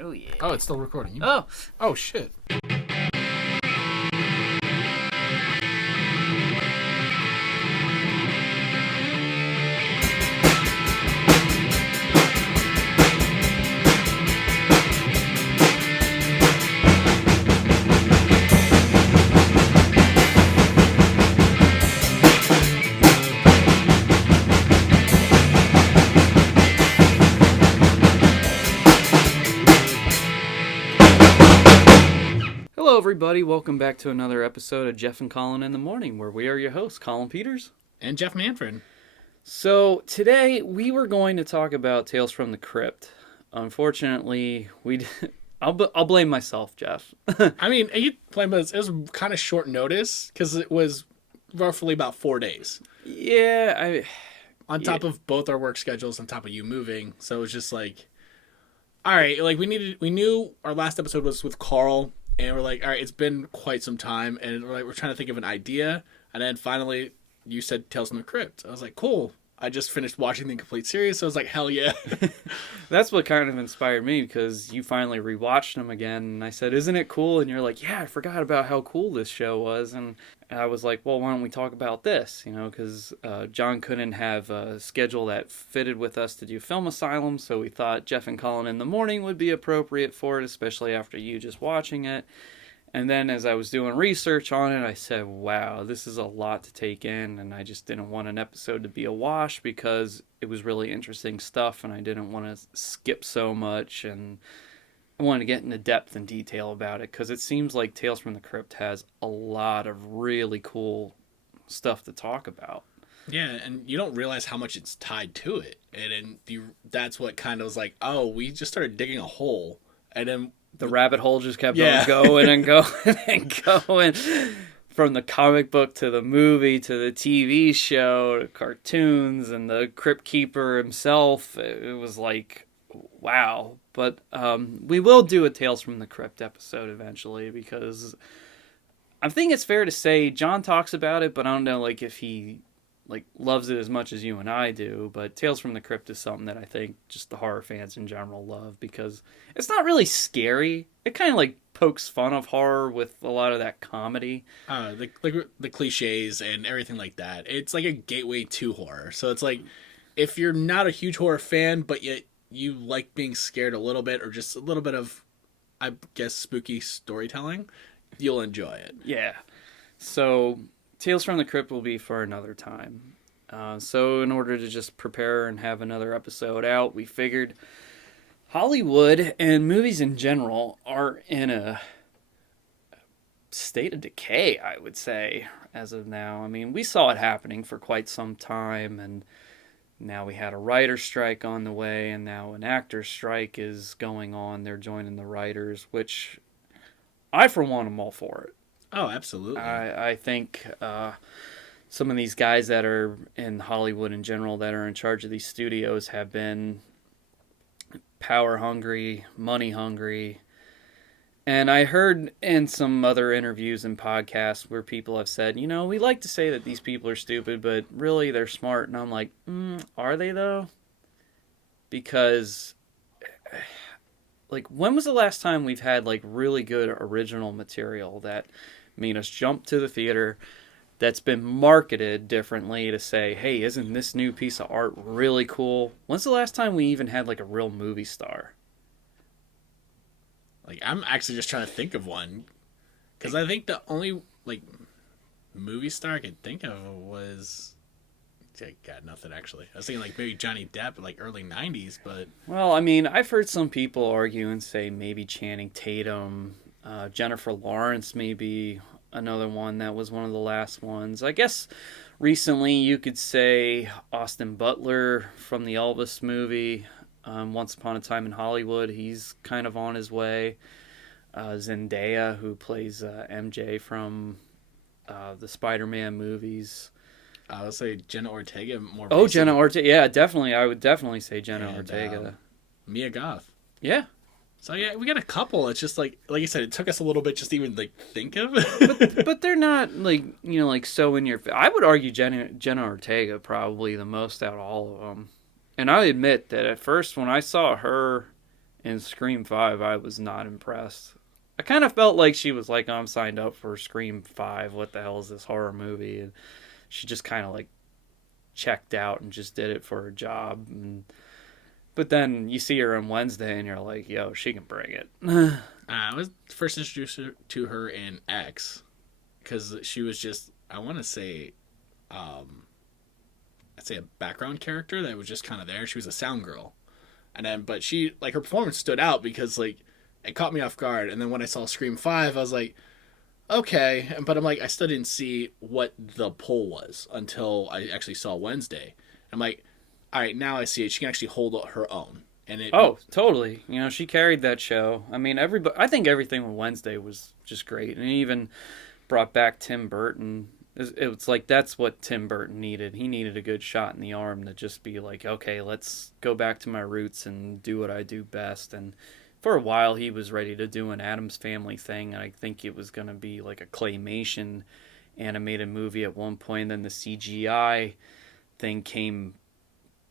Oh, yeah. Oh, it's still recording. Oh. Oh, shit. Hello, everybody. Welcome back to another episode of Jeff and Collin in the Morning, where we are your hosts, Collin Peters. And Jeff Manfred. So, today we were going to talk about Tales from the Crypt. Unfortunately, I'll blame myself, Jeff. I mean, you blame us. It was kind of short notice because it was roughly about 4 days. Yeah, On top of both our work schedules, on top of you moving. So it was just like, all right, like we knew our last episode was with Carl. And we're like, all right, it's been quite some time. And we're trying to think of an idea. And then finally, you said Tales from the Crypt. I was like, cool. I just finished watching the complete series, so I was like, hell yeah. That's what kind of inspired me, because you finally rewatched them again, and I said, isn't it cool? And you're like, yeah, I forgot about how cool this show was. And I was like, well, why don't we talk about this? Because John couldn't have a schedule that fitted with us to do Film Asylum, so we thought Jeff and Collin in the Morning would be appropriate for it, especially after you just watching it. And then as I was doing research on it, I said, wow, this is a lot to take in, and I just didn't want an episode to be a wash because it was really interesting stuff, and I didn't want to skip so much, and I wanted to get into depth and detail about it, because it seems like Tales from the Crypt has a lot of really cool stuff to talk about. Yeah, and you don't realize how much it's tied to it. And then that's what kind of was like, oh, we just started digging a hole, and then the rabbit hole just kept on going and going and going. From the comic book to the movie to the TV show to cartoons and the Crypt Keeper himself. It was like, wow. But we will do a Tales from the Crypt episode eventually, because I think it's fair to say John talks about it, but I don't know if he loves it as much as you and I do. But Tales from the Crypt is something that I think just the horror fans in general love, because it's not really scary. It kind of pokes fun of horror with a lot of that comedy. The cliches and everything like that. It's like a gateway to horror. So it's like, if you're not a huge horror fan, but yet you like being scared a little bit, or just a little bit of, I guess, spooky storytelling, you'll enjoy it. Yeah. So Tales from the Crypt will be for another time. So in order to just prepare and have another episode out, we figured Hollywood and movies in general are in a state of decay, I would say, as of now. I mean, we saw it happening for quite some time, and now we had a writer's strike on the way, and now an actor's strike is going on. They're joining the writers, which I, for one, am all for it. Oh, absolutely. I think some of these guys that are in Hollywood in general that are in charge of these studios have been power hungry, money hungry. And I heard in some other interviews and podcasts where people have said, we like to say that these people are stupid, but really they're smart. And I'm like, are they though? Because when was the last time we've had really good original material that made us jump to the theater, that's been marketed differently to say, hey, isn't this new piece of art really cool? When's the last time we even had a real movie star? I'm actually just trying to think of one, because I think the only movie star I could think of was, I got nothing actually. I was thinking maybe Johnny Depp in early 90s, but well, I mean, I've heard some people argue and say maybe Channing Tatum, Jennifer Lawrence maybe another one that was one of the last ones. I guess recently you could say Austin Butler from the Elvis movie, Once Upon a Time in Hollywood. He's kind of on his way. Zendaya, who plays MJ from the Spider-Man movies. I would say Jenna Ortega more. Oh, recent. Jenna Ortega. Yeah, definitely. I would definitely say Jenna Ortega. Mia Goth. Yeah. So yeah, we got a couple. It's just like you said, it took us a little bit just to even think of. but they're not so in your. I would argue Jenna Ortega probably the most out of all of them. And I admit that at first when I saw her In Scream 5, I was not impressed. I kind of felt like she was like, oh, I'm signed up for Scream 5. What the hell is this horror movie? And she just kind of like checked out and just did it for a job. But then you see her on Wednesday and you're like, yo, she can bring it. I was first introduced to her in X because she was just, I want to say, I'd say a background character that was just kind of there. She was a sound girl. And then, but she, like, her performance stood out because, like, it caught me off guard. And then when I saw Scream 5, I was like, okay. But I'm like, I still didn't see what the pull was until I actually saw Wednesday. I'm like, all right, now I see it. She can actually hold her own. And it, Oh, totally. You know, she carried that show. I mean, everybody. I think everything with Wednesday was just great, and it even brought back Tim Burton. It was like that's what Tim Burton needed. He needed a good shot in the arm to just be like, okay, let's go back to my roots and do what I do best. And for a while, he was ready to do an Addams Family thing. I think it was going to be like a claymation animated movie at one point. Then the CGI thing came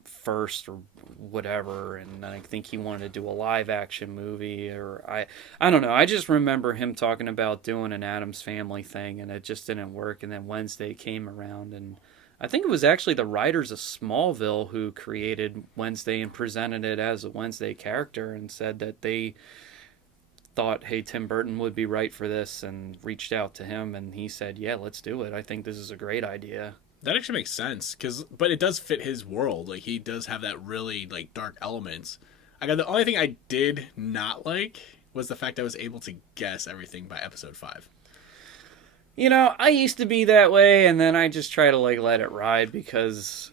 first or whatever, and I think he wanted to do a live action movie, or I don't know. I just remember him talking about doing an Addams Family thing, and it just didn't work. And then Wednesday came around, and I think it was actually the writers of Smallville who created Wednesday and presented it as a Wednesday character and said that they thought, hey, Tim Burton would be right for this, and reached out to him, and he said, yeah, let's do it. I think this is a great idea. that actually makes sense. But it does fit his world. Like, he does have that really, like, dark elements. I got the only thing I did not like was the fact I was able to guess everything by episode 5. You know, I used to be that way, and then I just try to like let it ride because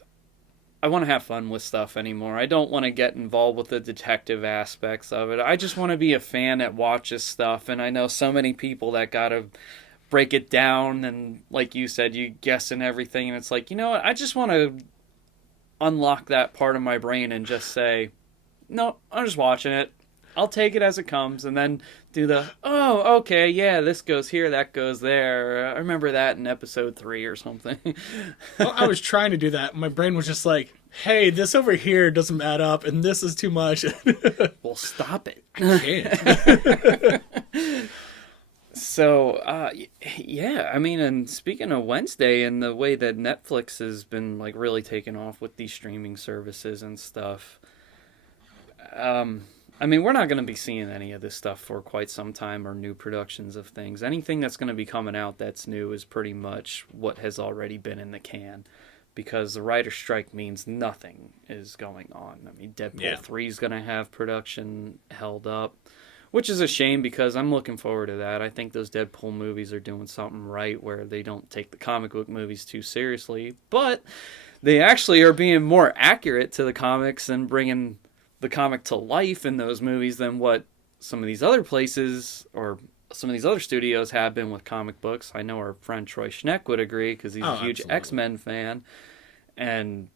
I want to have fun with stuff anymore. I don't want to get involved with the detective aspects of it. I just want to be a fan that watches stuff, and I know so many people that gotta break it down, and like you said, you guess and everything, and it's like, you know what? I just want to unlock that part of my brain and just say, no, I'm just watching it. I'll take it as it comes, and then do oh, okay, yeah, this goes here, that goes there. I remember that in episode 3 or something. Well, I was trying to do that. My brain was just like, hey, this over here doesn't add up, and this is too much. Well, stop it. I can't. So, yeah, I mean, and speaking of Wednesday and the way that Netflix has been like really taking off with these streaming services and stuff, I mean, we're not going to be seeing any of this stuff for quite some time, or new productions of things. Anything that's going to be coming out that's new is pretty much what has already been in the can, because the writer's strike means nothing is going on. I mean, Deadpool 3 is going to have production held up, which is a shame because I'm looking forward to that. I think those Deadpool movies are doing something right where they don't take the comic book movies too seriously, but they actually are being more accurate to the comics and bringing the comic to life in those movies than what some of these other places or some of these other studios have been with comic books. I know our friend Troy Schneck would agree because he's a huge Absolutely. X-Men fan, and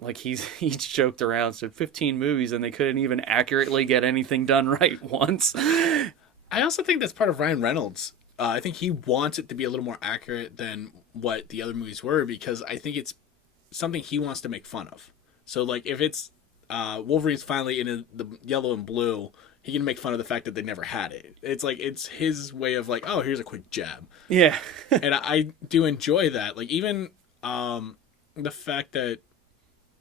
like he's joked around, said 15 movies and they couldn't even accurately get anything done right once. I also think that's part of Ryan Reynolds. I think he wants it to be a little more accurate than what the other movies were, because I think it's something he wants to make fun of. So, like, if it's Wolverine's finally in the yellow and blue, he can make fun of the fact that they never had it. It's like, it's his way of like, oh, here's a quick jab. Yeah. And I do enjoy that. Like, even the fact that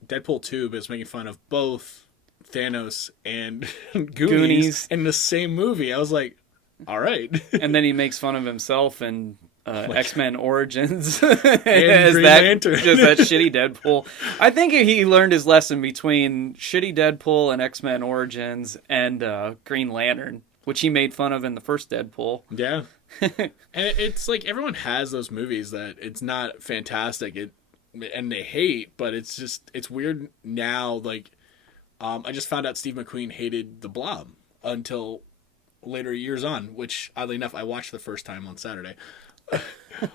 Deadpool 2 is making fun of both Thanos and Goonies in the same movie. I was like, all right. And then he makes fun of himself and X-Men Origins and as Green that, Lantern. just that shitty Deadpool. I think he learned his lesson between shitty Deadpool and X-Men Origins and Green Lantern, which he made fun of in the first Deadpool. Yeah. And it's like everyone has those movies that it's not fantastic and they hate, but it's weird now. Like, I just found out Steve McQueen hated The Blob until later years on, which oddly enough I watched the first time on Saturday.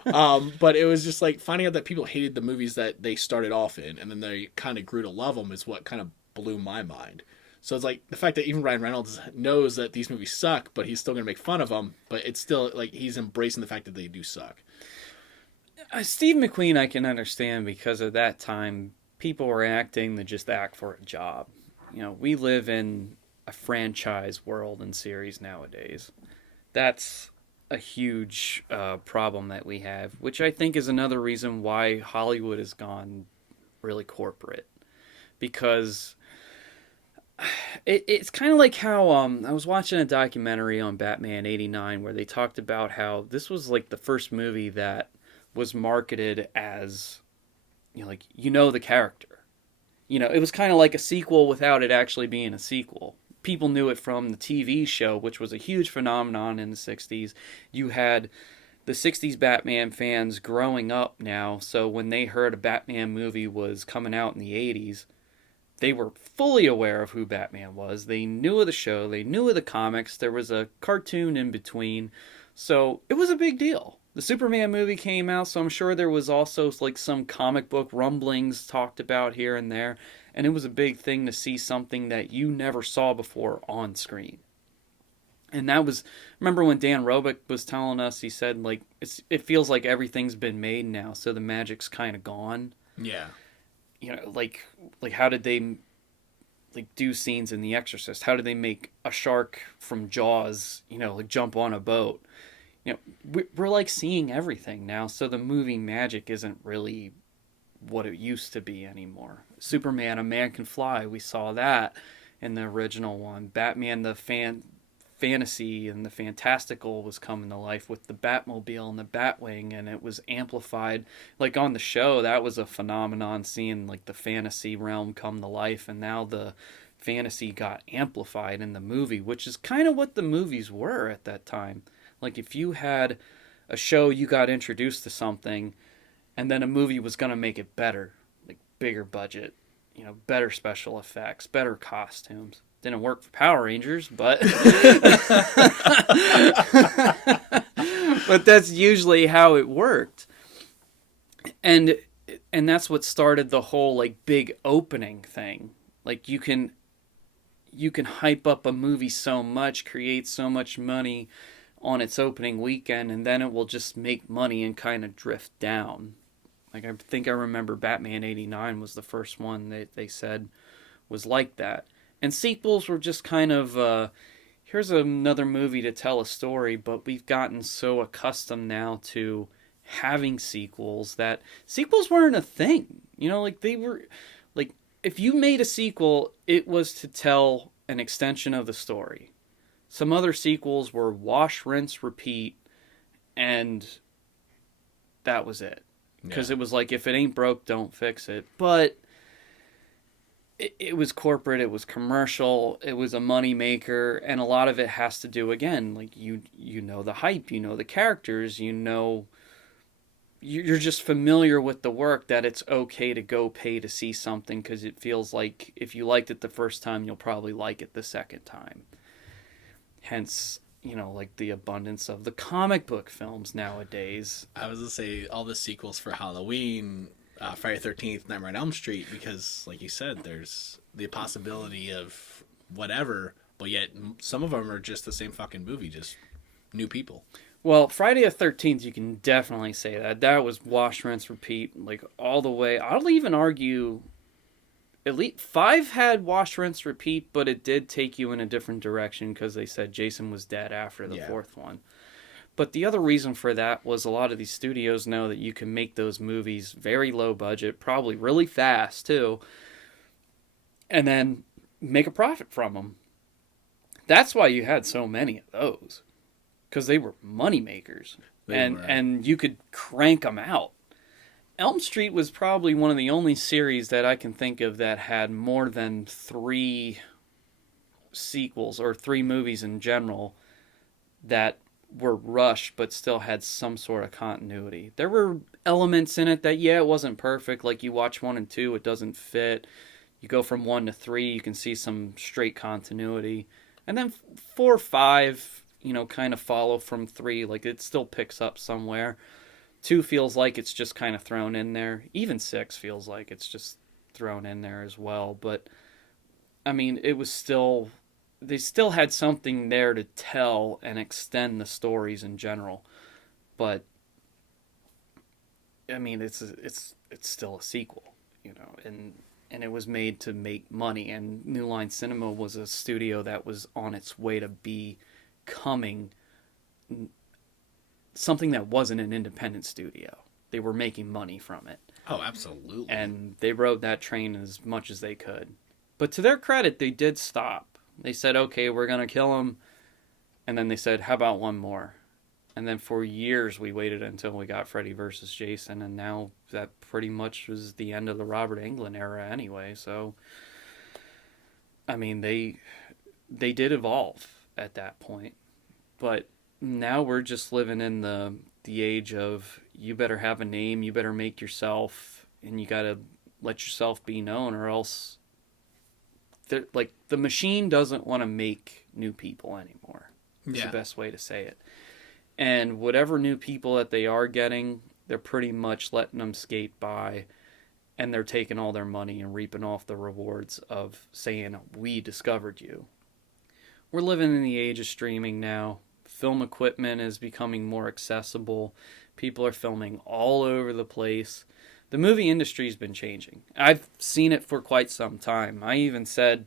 But it was just like finding out that people hated the movies that they started off in and then they kind of grew to love them is what kind of blew my mind. So it's like the fact that even Ryan Reynolds knows that these movies suck, but he's still going to make fun of them, but it's still like he's embracing the fact that they do suck. Steve McQueen I can understand because at that time people were acting to just act for a job. You know, we live in a a franchise world and series nowadays. That's a huge problem that we have, which I think is another reason why Hollywood has gone really corporate. Because it's kind of like how I was watching a documentary on Batman '89 where they talked about how this was like the first movie that was marketed as, like, the character. It was kind of like a sequel without it actually being a sequel. People knew it from the TV show, which was a huge phenomenon in the 60s. You had the 60s Batman fans growing up now, so when they heard a Batman movie was coming out in the 80s, they were fully aware of who Batman was. They knew of the show, they knew of the comics, there was a cartoon in between, so it was a big deal. The Superman movie came out, so I'm sure there was also like some comic book rumblings talked about here and there, and it was a big thing to see something that you never saw before on screen. And that was, remember when Dan Robick was telling us, he said, like, it feels like everything's been made now, so the magic's kind of gone. Yeah. Like how did they like do scenes in The Exorcist? How did they make a shark from Jaws, like jump on a boat? We're like seeing everything now, so the movie magic isn't really what it used to be anymore. Superman, A Man Can Fly, we saw that in the original one. Batman, the fantasy and the fantastical was coming to life with the Batmobile and the Batwing, and it was amplified. Like on the show, that was a phenomenon, seeing like the fantasy realm come to life, and now the fantasy got amplified in the movie, which is kind of what the movies were at that time. Like if you had a show, you got introduced to something, and then a movie was going to make it better, like bigger budget, better special effects, better costumes. Didn't work for Power Rangers, but but that's usually how it worked. And that's what started the whole like big opening thing. Like you can hype up a movie so much, create so much money on its opening weekend, and then it will just make money and kind of drift down. Like I think I remember Batman '89 was the first one that they said was like that. And sequels were just kind of, here's another movie to tell a story, but we've gotten so accustomed now to having sequels that sequels weren't a thing. Like they were, like if you made a sequel, it was to tell an extension of the story. Some other sequels were wash, rinse, repeat, and that was it. Because it was like, if it ain't broke, don't fix it. But it was corporate, it was commercial, it was a money maker, and a lot of it has to do, again, like you the hype, the characters, you're just familiar with the work, that it's okay to go pay to see something because it feels like if you liked it the first time, you'll probably like it the second time. Hence, like the abundance of the comic book films nowadays. I was going to say all the sequels for Halloween, Friday the 13th, Nightmare on Elm Street, because, like you said, there's the possibility of whatever, but yet some of them are just the same fucking movie, just new people. Well, Friday the 13th, you can definitely say that. That was wash, rinse, repeat, like all the way. I'll even argue Elite 5 had wash, rinse, repeat, but it did take you in a different direction because they said Jason was dead after the fourth one. But the other reason for that was a lot of these studios know that you can make those movies very low budget, probably really fast too, and then make a profit from them. That's why you had so many of those, because they were money makers, and you could crank them out. Elm Street was probably one of the only series that I can think of that had more than 3 sequels, or 3 movies in general, that were rushed but still had some sort of continuity. There were elements in it that, it wasn't perfect. Like you watch 1 and 2, it doesn't fit. You go from 1 to 3, you can see some straight continuity. And then 4, 5, kind of follow from 3. Like it still picks up somewhere. 2 feels like it's just kind of thrown in there. Even 6 feels like it's just thrown in there as well. But, I mean, it was still... They still had something there to tell and extend the stories in general. But, I mean, it's still a sequel, and and it was made to make money. And New Line Cinema was a studio that was on its way to becoming something that wasn't an independent studio. They were making money from it. Oh, absolutely. And they rode that train as much as they could. But to their credit, they did stop. They said, okay, we're going to kill him. And then they said, how about one more? And then for years, we waited until we got Freddy versus Jason. And now that pretty much was the end of the Robert Englund era anyway. So, I mean, they did evolve at that point. But now we're just living in the age of you better have a name, you better make yourself, and you got to let yourself be known, or else like the machine doesn't want to make new people anymore. It's the best way to say it. And whatever new people that they are getting, they're pretty much letting them skate by, and they're taking all their money and reaping off the rewards of saying, we discovered you. We're living in the age of streaming now. Film equipment is becoming more accessible. People are filming all over the place. The movie industry's been changing. I've seen it for quite some time. I even said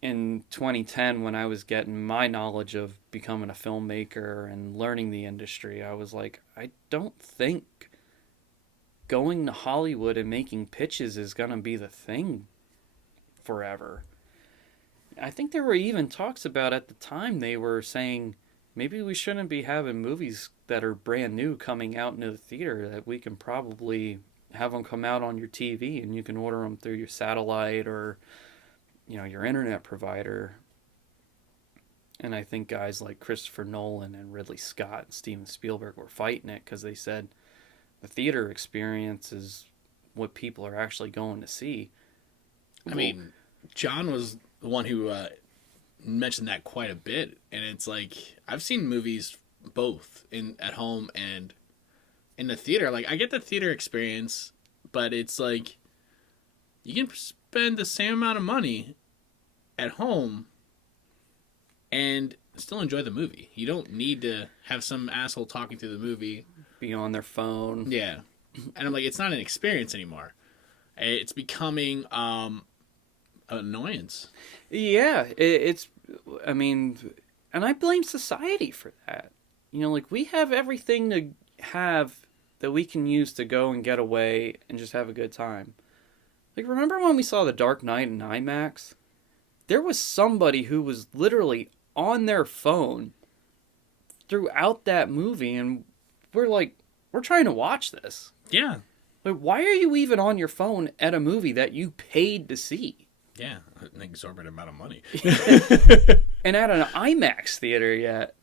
in 2010, when I was getting my knowledge of becoming a filmmaker and learning the industry, I was like, I don't think going to Hollywood and making pitches is going to be the thing forever. I think there were even talks about, at the time, they were saying maybe we shouldn't be having movies that are brand new coming out into the theater, that we can probably have them come out on your TV and you can order them through your satellite or, you know, your internet provider. And I think guys like Christopher Nolan and Ridley Scott and Steven Spielberg were fighting it because they said the theater experience is what people are actually going to see. I mean, John was the one who mentioned that quite a bit, and it's like I've seen movies both at home and in the theater. Like, I get the theater experience, but it's like you can spend the same amount of money at home and still enjoy the movie. You don't need to have some asshole talking through the movie, be on their phone. Yeah, and I'm like, it's not an experience anymore. It's becoming annoyance. Yeah, it's, I mean, and I blame society for that. You know, like, we have everything to have that we can use to go and get away and just have a good time. Like, remember when we saw The Dark Knight in IMAX? There was somebody who was literally on their phone throughout that movie, and we're like, we're trying to watch this. Yeah. Like, why are you even on your phone at a movie that you paid to see? Yeah, an exorbitant amount of money. And at an IMAX theater yet,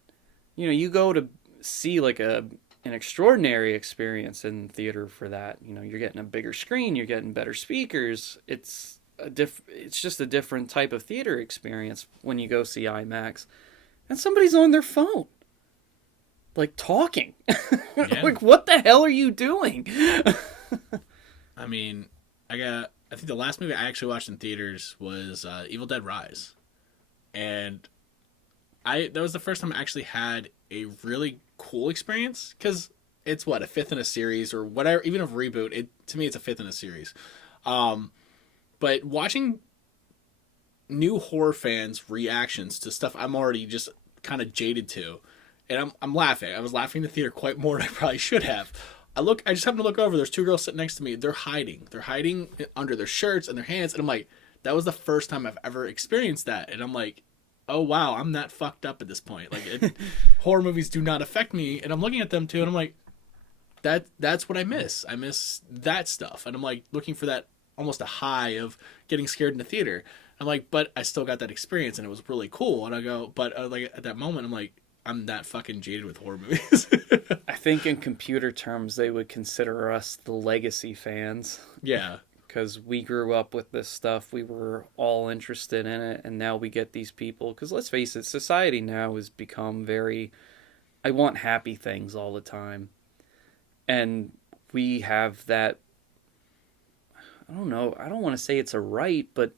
you know, you go to see like an extraordinary experience in theater for that. You know, you're getting a bigger screen, you're getting better speakers. It's just a different type of theater experience when you go see IMAX. And somebody's on their phone, like, talking. Yeah. Like, what the hell are you doing? I mean, I think the last movie I actually watched in theaters was Evil Dead Rise. And that was the first time I actually had a really cool experience, because it's a fifth in a series or whatever, even a reboot. To me, it's a fifth in a series. But watching new horror fans' reactions to stuff I'm already just kind of jaded to, and I'm laughing. I was laughing in the theater quite more than I probably should have. I just happened to look over. There's two girls sitting next to me. They're hiding. They're hiding under their shirts and their hands. And I'm like, that was the first time I've ever experienced that. And I'm like, oh, wow, I'm that fucked up at this point. Like, horror movies do not affect me. And I'm looking at them, too, and I'm like, that's what I miss. I miss that stuff. And I'm, like, looking for that almost a high of getting scared in the theater. I'm like, but I still got that experience, and it was really cool. And I go, but, like, at that moment, I'm like, I'm that fucking jaded with horror movies. I think in computer terms, they would consider us the legacy fans. Yeah. Because we grew up with this stuff. We were all interested in it. And now we get these people. Because let's face it, society now has become very, I want happy things all the time. And we have that, I don't know, I don't want to say it's a right, but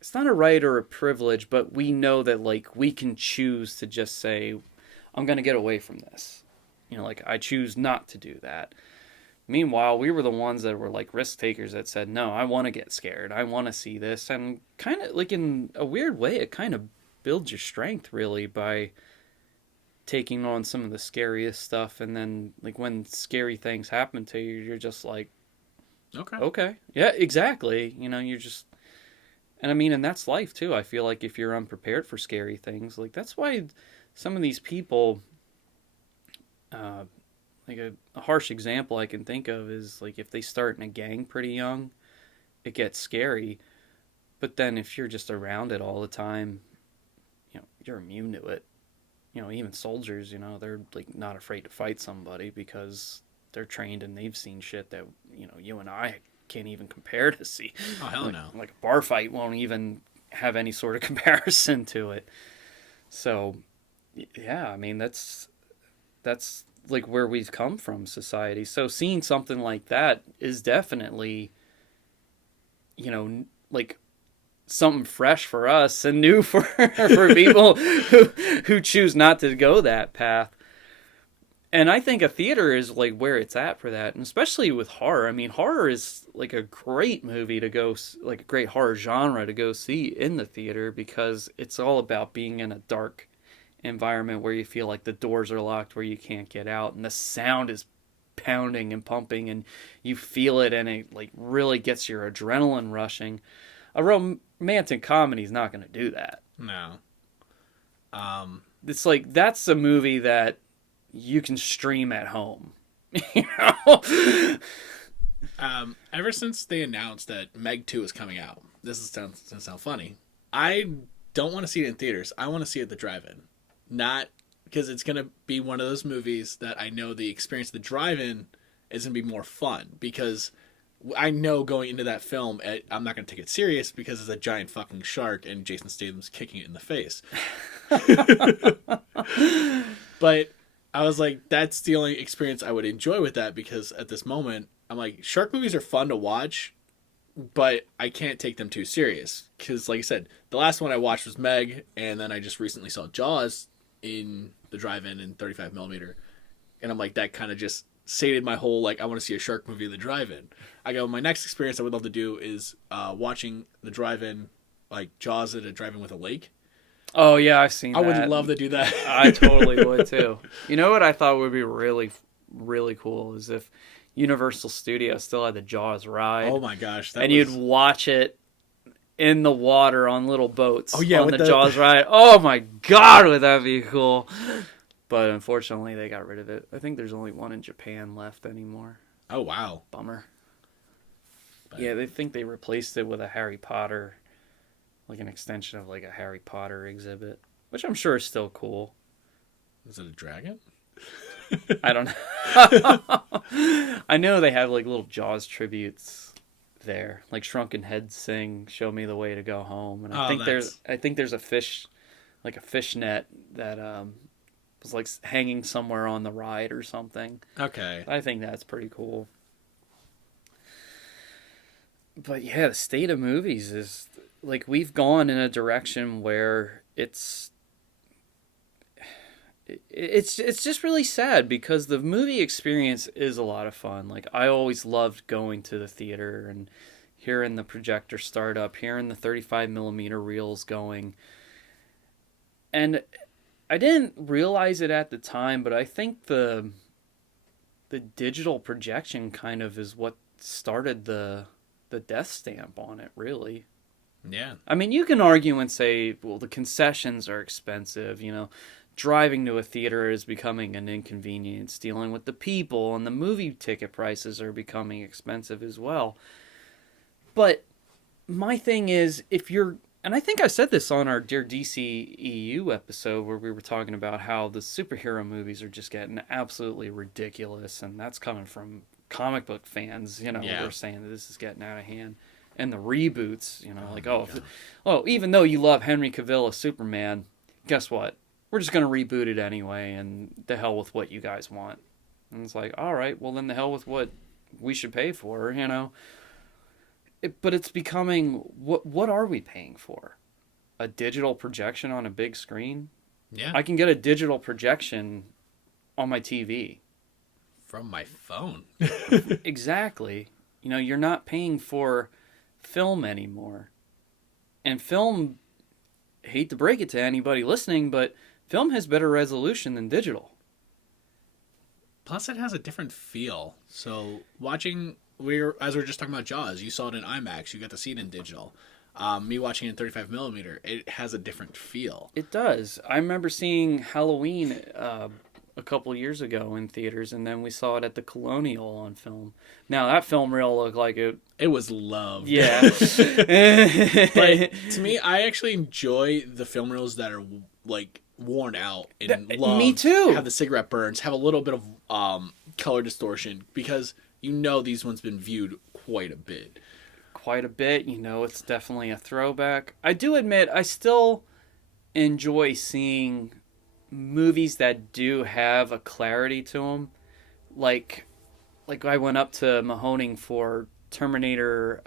it's not a right or a privilege, but we know that, like, we can choose to just say, I'm going to get away from this. You know, like, I choose not to do that. Meanwhile, we were the ones that were like risk takers that said, no, I want to get scared. I want to see this. And kind of like in a weird way, it kind of builds your strength really by taking on some of the scariest stuff. And then like when scary things happen to you, you're just like, Okay. okay, yeah, exactly. You know, you're just, and I mean, and that's life too. I feel like if you're unprepared for scary things, like that's why some of these people, uh, like a harsh example I can think of is like if they start in a gang pretty young, it gets scary. But then if you're just around it all the time, you know, you're immune to it. You know, even soldiers, you know, they're like not afraid to fight somebody because they're trained and they've seen shit that, you know, you and I can't even compare to see. Oh, hell like, no. like a bar fight won't even have any sort of comparison to it. So, yeah, I mean, that's like where we've come from society. So seeing something like that is definitely, you know, like something fresh for us and new for for people who choose not to go that path. And I think a theater is like where it's at for that, and especially with horror. I mean, horror is like a great movie to go, like a great horror genre to go see in the theater because it's all about being in a dark environment where you feel like the doors are locked, where you can't get out, and the sound is pounding and pumping, and you feel it, and it like really gets your adrenaline rushing. A romantic comedy is not going to do that. No. It's like that's a movie that you can stream at home. You know? Ever since they announced that Meg 2 is coming out, this is sounds funny. I don't want to see it in theaters. I want to see it at the drive-in. Not because it's going to be one of those movies that I know the experience of the drive-in is going to be more fun because I know going into that film, I'm not going to take it serious because it's a giant fucking shark and Jason Statham's kicking it in the face. But I was like, that's the only experience I would enjoy with that because at this moment, I'm like, shark movies are fun to watch, but I can't take them too serious. Because, like I said, the last one I watched was Meg, and then I just recently saw Jaws in the drive-in in 35 millimeter. And I'm like, that kind of just sated my whole, like, I want to see a shark movie in the drive-in. I go, my next experience I would love to do is watching the drive-in, like Jaws at a drive-in with a lake. Oh yeah, I've seen I that. would love to do that. I totally would too. You know what I thought would be really, really cool is if Universal Studios still had the Jaws ride. Oh my gosh. You'd watch it in the water on little boats on the Jaws ride. Oh my god, would that be cool? But unfortunately, they got rid of it. I think there's only one in Japan left anymore. Oh wow. Bummer. But yeah, they think they replaced it with a Harry Potter, like an extension of like a Harry Potter exhibit, which I'm sure is still cool. Is it a dragon? I don't know. I know they have like little Jaws tributes there, like Shrunken Heads sing "Show Me the Way to Go Home," and I think there's a fish, like a fish net that was like hanging somewhere on the ride or something. Okay. I think that's pretty cool. But yeah, the state of movies is like we've gone in a direction where it's just really sad because the movie experience is a lot of fun. Like I always loved going to the theater and hearing the projector start up, hearing the 35 millimeter reels going. And I didn't realize it at the time, but I think the digital projection kind of is what started the death stamp on it, really. Yeah. I mean, you can argue and say, well, the concessions are expensive, you know. Driving to a theater is becoming an inconvenience. Dealing with the people and the movie ticket prices are becoming expensive as well. But my thing is, if you're... And I think I said this on our Dear DCEU episode where we were talking about how the superhero movies are just getting absolutely ridiculous. And that's coming from comic book fans, you know, Yeah. We're saying that this is getting out of hand. And the reboots, you know, even though you love Henry Cavill as Superman, guess what? We're just going to reboot it anyway, and the hell with what you guys want. And it's like, all right, well then the hell with what we should pay for, you know. But it's becoming, what are we paying for? A digital projection on a big screen? Yeah. I can get a digital projection on my TV. From my phone. Exactly. You know, you're not paying for film anymore. And film, hate to break it to anybody listening, but film has better resolution than digital. Plus, it has a different feel. So watching, as we were just talking about Jaws, you saw it in IMAX. You got to see it in digital. Me watching it in 35 millimeter, it has a different feel. It does. I remember seeing Halloween a couple years ago in theaters, and then we saw it at the Colonial on film. Now that film reel looked like it. It was loved. Yeah. But to me, I actually enjoy the film reels that are like worn out and love. Me too. Have the cigarette burns, have a little bit of color distortion, because you know these ones been viewed quite a bit. Quite a bit. You know, it's definitely a throwback. I do admit, I still enjoy seeing movies that do have a clarity to them. Like I went up to Mahoning for Terminator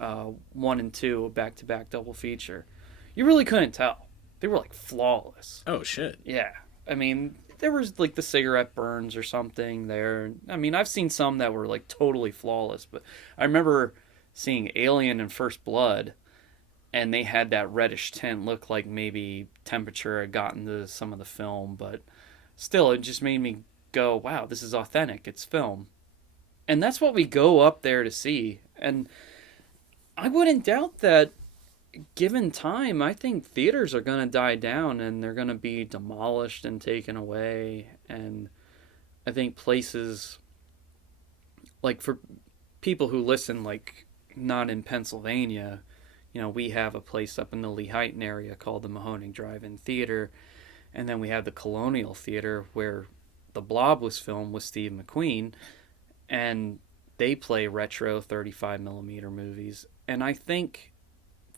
1 and 2, a back-to-back double feature. You really couldn't tell. They were like flawless. Oh, shit. Yeah. I mean, there was like the cigarette burns or something there. I mean, I've seen some that were like totally flawless, but I remember seeing Alien and First Blood, and they had that reddish tint, looked like maybe temperature had gotten to some of the film, but still, it just made me go, wow, this is authentic. It's film. And that's what we go up there to see. And I wouldn't doubt that given time, I think theaters are going to die down and they're going to be demolished and taken away. And I think places, like for people who listen, like not in Pennsylvania, you know, we have a place up in the Lehighton area called the Mahoning Drive-In Theater. And then we have the Colonial Theater where The Blob was filmed with Steve McQueen. And they play retro 35 millimeter movies. And I think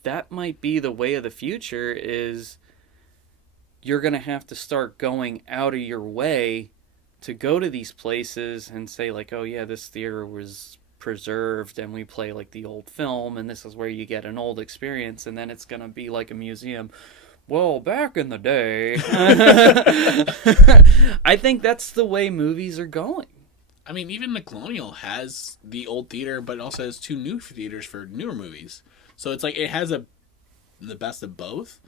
that might be the way of the future, is you're going to have to start going out of your way to go to these places and say like, oh yeah, this theater was preserved and we play like the old film and this is where you get an old experience, and then it's going to be like a museum. Well, back in the day. I think that's the way movies are going. I mean, even the Colonial has the old theater, but it also has two new theaters for newer movies. So it's like it has the best of both.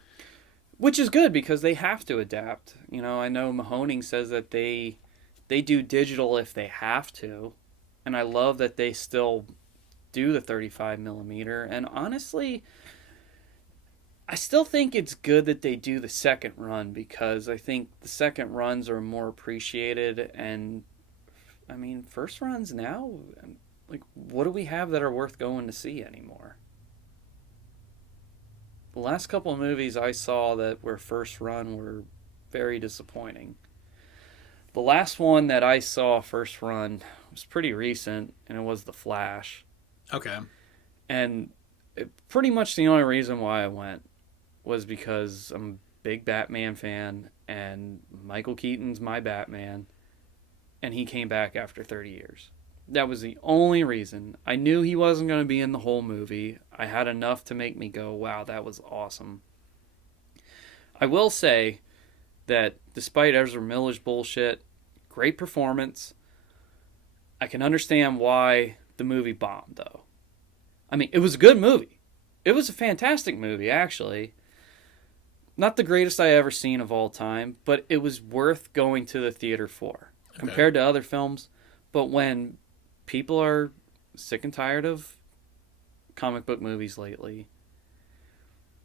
Which is good because they have to adapt. You know, I know Mahoning says that they do digital if they have to. And I love that they still do the 35 millimeter. And honestly, I still think it's good that they do the second run, because I think the second runs are more appreciated. And I mean, first runs now, like, what do we have that are worth going to see anymore? The last couple of movies I saw that were first run were very disappointing. The last one that I saw first run was pretty recent, and it was The Flash. Okay. And pretty much the only reason why I went was because I'm a big Batman fan, and Michael Keaton's my Batman, and he came back after 30 years. That was the only reason. I knew he wasn't going to be in the whole movie. I had enough to make me go, wow, that was awesome. I will say that despite Ezra Miller's bullshit, great performance. I can understand why the movie bombed, though. I mean, it was a good movie. It was a fantastic movie, actually. Not the greatest I ever seen of all time, but it was worth going to the theater for. Okay. Compared to other films. But when people are sick and tired of comic book movies lately,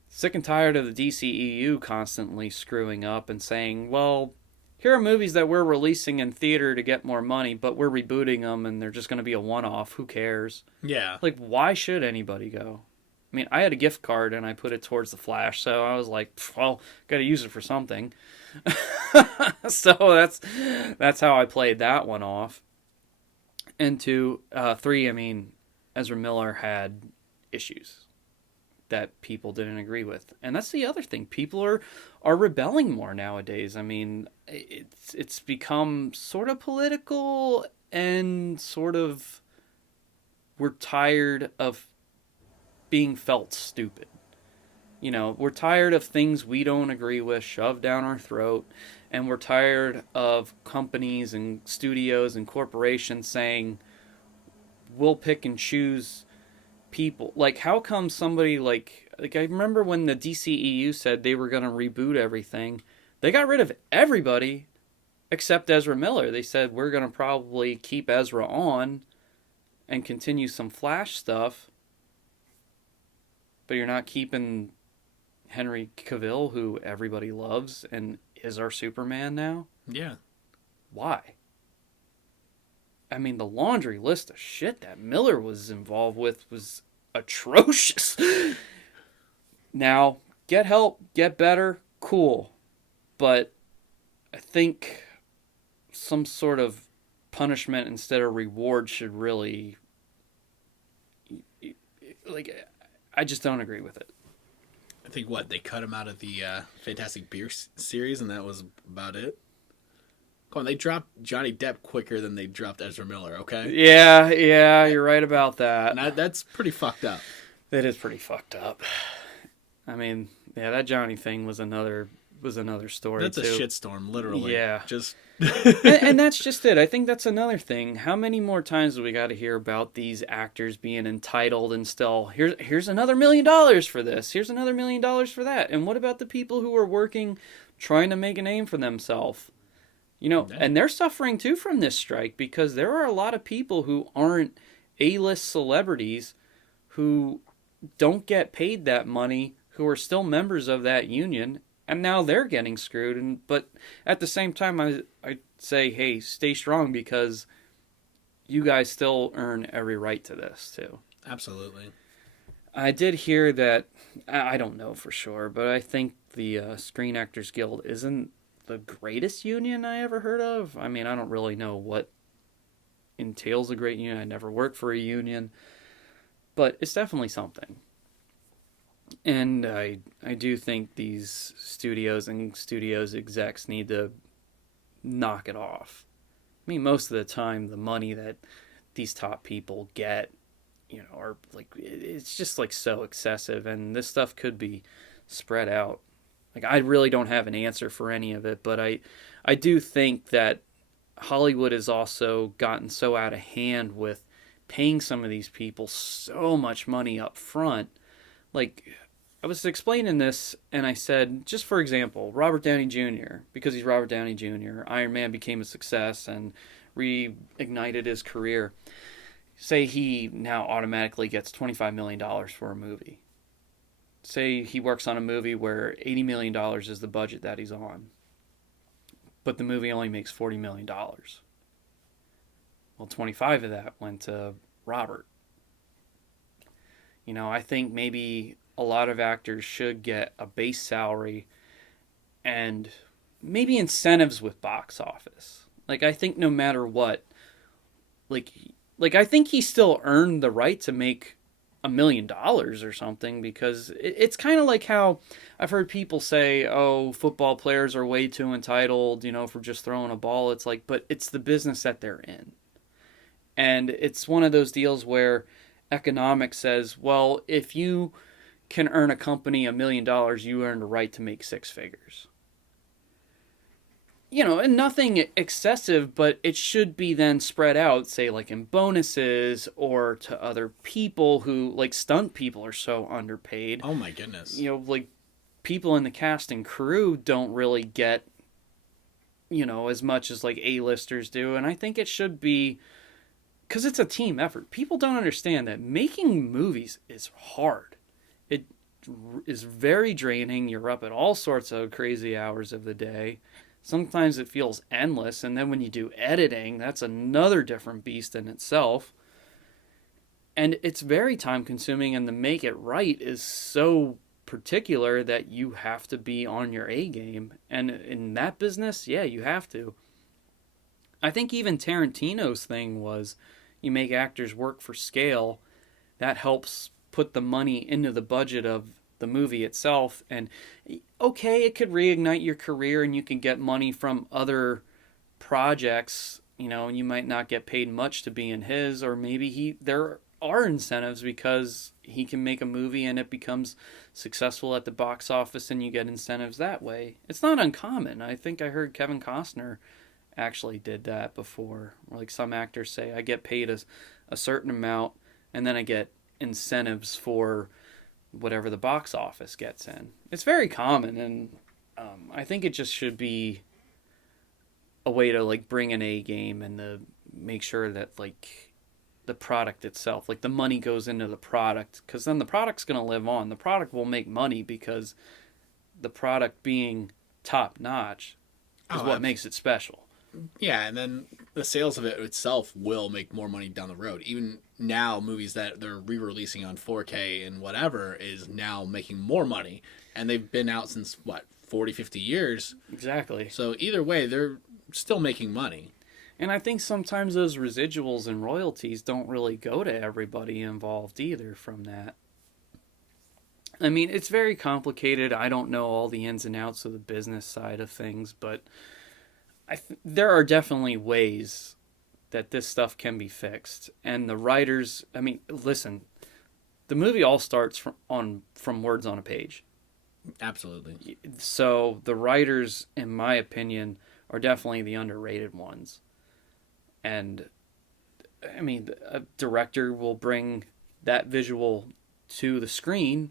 sick and tired of the DCEU constantly screwing up and saying, well, here are movies that we're releasing in theater to get more money, but we're rebooting them and they're just going to be a one-off. Who cares? Yeah. Like, why should anybody go? I mean, I had a gift card and I put it towards The Flash, so I was like, well, got to use it for something. So that's how I played that one off. And 3, I mean, Ezra Miller had issues that people didn't agree with. And that's the other thing. People are rebelling more nowadays. I mean, it's become sort of political and sort of we're tired of being felt stupid. You know, we're tired of things we don't agree with shoved down our throat, and we're tired of companies and studios and corporations saying we'll pick and choose people. Like, how come somebody like I remember when the DCEU said they were going to reboot everything, they got rid of everybody except Ezra Miller. They said we're going to probably keep Ezra on and continue some Flash stuff, but you're not keeping Henry Cavill, who everybody loves and is our Superman now. Yeah. Why? I mean, the laundry list of shit that Miller was involved with was atrocious. Now, get help, get better, cool. But I think some sort of punishment instead of reward should really. Like, I just don't agree with it. I think what they cut him out of the Fantastic series, and that was about it. Come on, they dropped Johnny Depp quicker than they dropped Ezra Miller. Okay. Yeah, you're right about that. And that's pretty fucked up. That is pretty fucked up. I mean, yeah, that Johnny thing was another story. That's too. a shitstorm, literally. Yeah, just and that's just it. I think that's another thing. How many more times do we got to hear about these actors being entitled and still here's another $1 million for this. Here's another $1 million for that. And what about the people who are working, trying to make a name for themselves? You know, and they're suffering too from this strike because there are a lot of people who aren't A-list celebrities who don't get paid that money, who are still members of that union, and now they're getting screwed. But at the same time, I say, hey, stay strong because you guys still earn every right to this too. Absolutely. I did hear that, I don't know for sure, but I think the Screen Actors Guild isn't the greatest union I ever heard of. I mean, I don't really know what entails a great union. I never worked for a union, but it's definitely something. And I do think these studios and studios execs need to knock it off. I mean, most of the time, the money that these top people get, you know, are like, it's just like so excessive, and this stuff could be spread out. Like, I really don't have an answer for any of it, but I do think that Hollywood has also gotten so out of hand with paying some of these people so much money up front. Like, I was explaining this, and I said, just for example, Robert Downey Jr., because he's Robert Downey Jr., Iron Man became a success and reignited his career. Say he now automatically gets $25 million for a movie. Say he works on a movie where $80 million is the budget that he's on, but the movie only makes $40 million. Well, 25 of that went to Robert. You know, I think maybe a lot of actors should get a base salary and maybe incentives with box office. Like, I think no matter what, like I think he still earned the right to make $1 million or something, because it's kind of like how I've heard people say, oh, football players are way too entitled, you know, for just throwing a ball. It's like, but it's the business that they're in. And it's one of those deals where economics says, well, if you can earn a company $1 million, you earn the right to make six figures. You know, and nothing excessive, but it should be then spread out, say, like in bonuses or to other people who, like, stunt people are so underpaid. Oh my goodness. You know, like, people in the cast and crew don't really get, you know, as much as, like, A-listers do. And I think it should be, because it's a team effort. People don't understand that making movies is hard. It is very draining. You're up at all sorts of crazy hours of the day. Sometimes it feels endless, and then when you do editing, that's another different beast in itself. And it's very time-consuming, and to make it right is so particular that you have to be on your A game. And in that business, yeah, you have to. I think even Tarantino's thing was you make actors work for scale. That helps put the money into the budget of the movie itself, and okay, it could reignite your career and you can get money from other projects, you know, and you might not get paid much to be in his, or maybe there are incentives because he can make a movie and it becomes successful at the box office and you get incentives that way. It's not uncommon. I think I heard Kevin Costner actually did that before. Like some actors say, I get paid a certain amount and then I get incentives for whatever the box office gets in. It's very common, and I think it just should be a way to like bring an A game and to make sure that like the product itself, like the money goes into the product, because then the product's going to live on. The product will make money because the product being top notch is what makes it special. Yeah, and then the sales of it itself will make more money down the road. Even now, movies that they're re-releasing on 4K and whatever is now making more money. And they've been out since, what, 40, 50 years? Exactly. So either way, they're still making money. And I think sometimes those residuals and royalties don't really go to everybody involved either from that. I mean, it's very complicated. I don't know all the ins and outs of the business side of things, but there are definitely ways that this stuff can be fixed. And the writers, I mean, listen, the movie all starts from words on a page. Absolutely. So the writers, in my opinion, are definitely the underrated ones. And I mean, a director will bring that visual to the screen,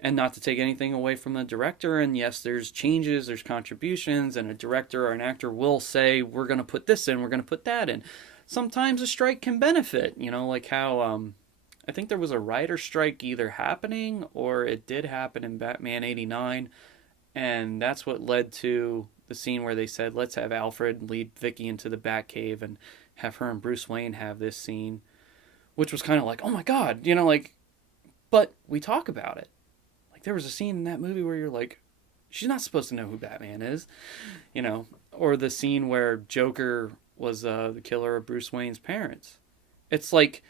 and not to take anything away from the director. And yes, there's changes, there's contributions, and a director or an actor will say, we're going to put this in, we're going to put that in. Sometimes a strike can benefit, like how I think there was a writer strike either happening or it did happen in Batman 89. And that's what led to the scene where they said, let's have Alfred lead Vicky into the Batcave and have her and Bruce Wayne have this scene, which was kind of like, oh my God, but we talk about it. There was a scene in that movie where you're like, she's not supposed to know who Batman is, or the scene where Joker was the killer of Bruce Wayne's parents. It's like,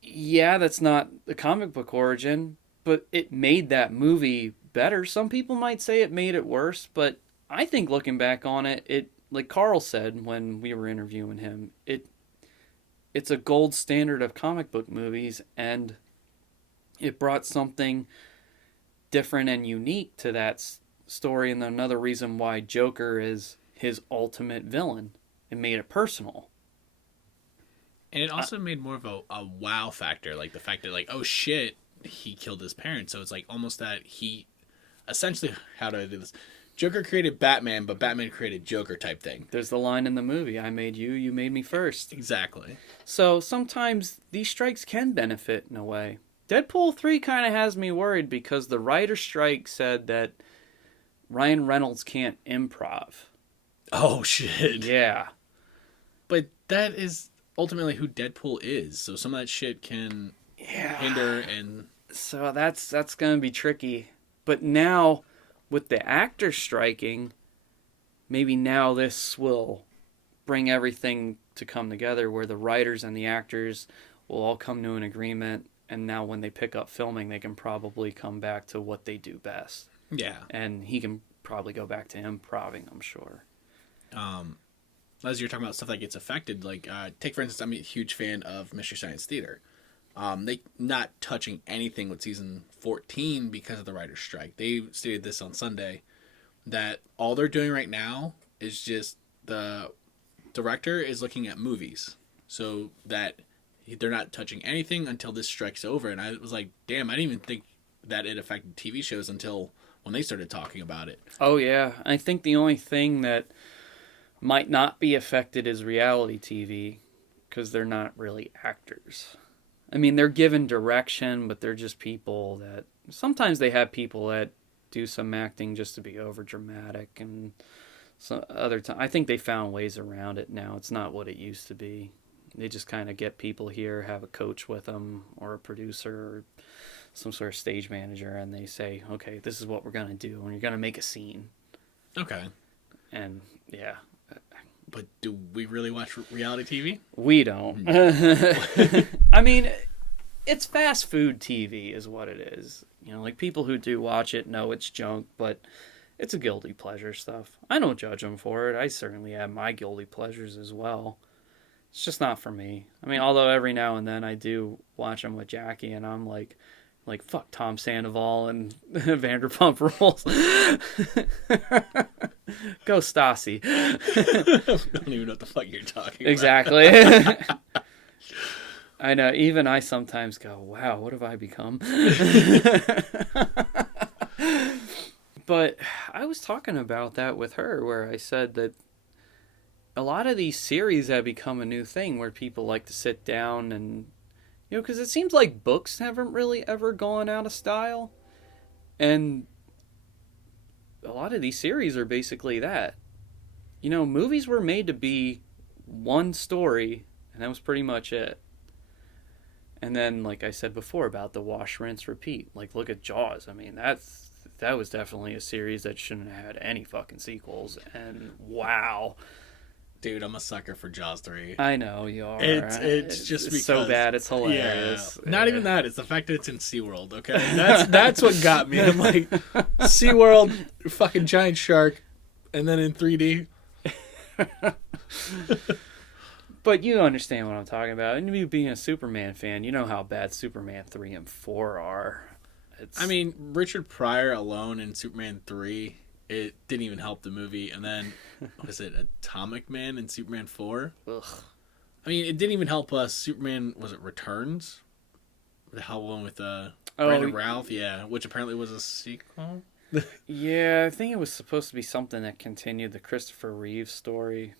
yeah, that's not the comic book origin, but it made that movie better. Some people might say it made it worse, but I think looking back on it, like Carl said when we were interviewing him, it's a gold standard of comic book movies, and it brought something different and unique to that story, and another reason why Joker is his ultimate villain. It made it personal. And it also made more of a wow factor, like the fact that, like, oh shit, he killed his parents. So it's like almost that he, essentially, how do I do this? Joker created Batman, but Batman created Joker type thing. There's the line in the movie, I made you, you made me first. Exactly. So sometimes these strikes can benefit in a way. Deadpool 3 kind of has me worried because the writer strike said that Ryan Reynolds can't improv. Oh, shit. Yeah. But that is ultimately who Deadpool is, so some of that shit can hinder and... So that's going to be tricky. But now, with the actor striking, maybe now this will bring everything to come together where the writers and the actors will all come to an agreement. And now when they pick up filming, they can probably come back to what they do best. Yeah. And he can probably go back to improving, I'm sure. As you're talking about stuff that gets affected, like, take for instance, I'm a huge fan of Mystery Science Theater. They not touching anything with season 14 because of the writer's strike. They stated this on Sunday, that all they're doing right now is just the director is looking at movies. So that... they're not touching anything until this strike's over. And I was like, damn, I didn't even think that it affected TV shows until when they started talking about it. Oh, yeah. I think the only thing that might not be affected is reality TV, because they're not really actors. I mean, they're given direction, but they're just people that... Sometimes they have people that do some acting just to be overdramatic, and some other time I think they found ways around it now. It's not what it used to be. They just kind of get people here, have a coach with them, or a producer, or some sort of stage manager, and they say, okay, this is what we're going to do, and you're going to make a scene. Okay. And, yeah. But do we really watch reality TV? We don't. I mean, it's fast food TV is what it is. Like people who do watch it know it's junk, but it's a guilty pleasure stuff. I don't judge them for it. I certainly have my guilty pleasures as well. It's just not for me. I mean, although every now and then I do watch them with Jackie, and I'm like fuck Tom Sandoval and Vanderpump Rules. Go Stassi. I don't even know what the fuck you're talking Exactly. I know. Even I sometimes go, "Wow, what have I become?" But I was talking about that with her, where I said that a lot of these series have become a new thing where people like to sit down and, because it seems like books haven't really ever gone out of style, and a lot of these series are basically that. Movies were made to be one story, and that was pretty much it. And then, like I said before about the wash, rinse, repeat. Like, look at Jaws. I mean, that was definitely a series that shouldn't have had any fucking sequels. And wow, Dude, I'm a sucker for Jaws 3. I know you are. It's just because, so bad. It's hilarious. Yeah. Not even that. It's the fact that it's in SeaWorld, okay? That's what got me. I'm like, SeaWorld, fucking giant shark, and then in 3D. But you understand what I'm talking about. And you being a Superman fan, you know how bad Superman 3 and 4 are. I mean, Richard Pryor alone in Superman 3, it didn't even help the movie. And then, what is it, Atomic Man in Superman 4? Ugh. I mean, it didn't even help us. Superman, was it Returns? The hell one with Brandon Routh? Yeah, which apparently was a sequel. Yeah, I think it was supposed to be something that continued the Christopher Reeve story.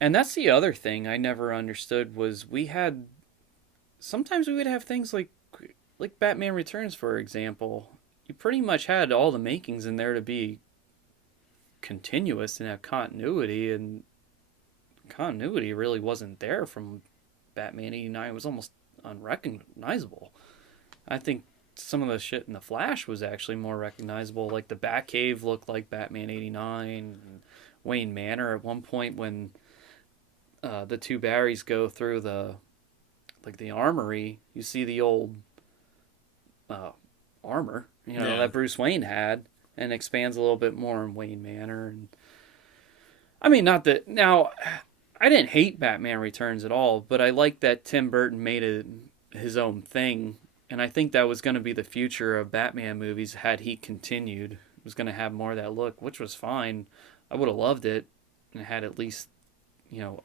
And that's the other thing I never understood was sometimes we would have things like Batman Returns, for example. You pretty much had all the makings in there to be continuous and have continuity, and continuity really wasn't there from Batman 89. It was almost unrecognizable. I think some of the shit in The Flash was actually more recognizable. Like the Batcave looked like Batman 89, and Wayne Manor at one point when the two Barrys go through the armory, you see the old armor, that Bruce Wayne had, and expands a little bit more in Wayne Manor. And I mean, not that now, I didn't hate Batman Returns at all, but I liked that Tim Burton made it his own thing, and I think that was going to be the future of Batman movies had he continued. It was going to have more of that look, which was fine. I would have loved it, and it had at least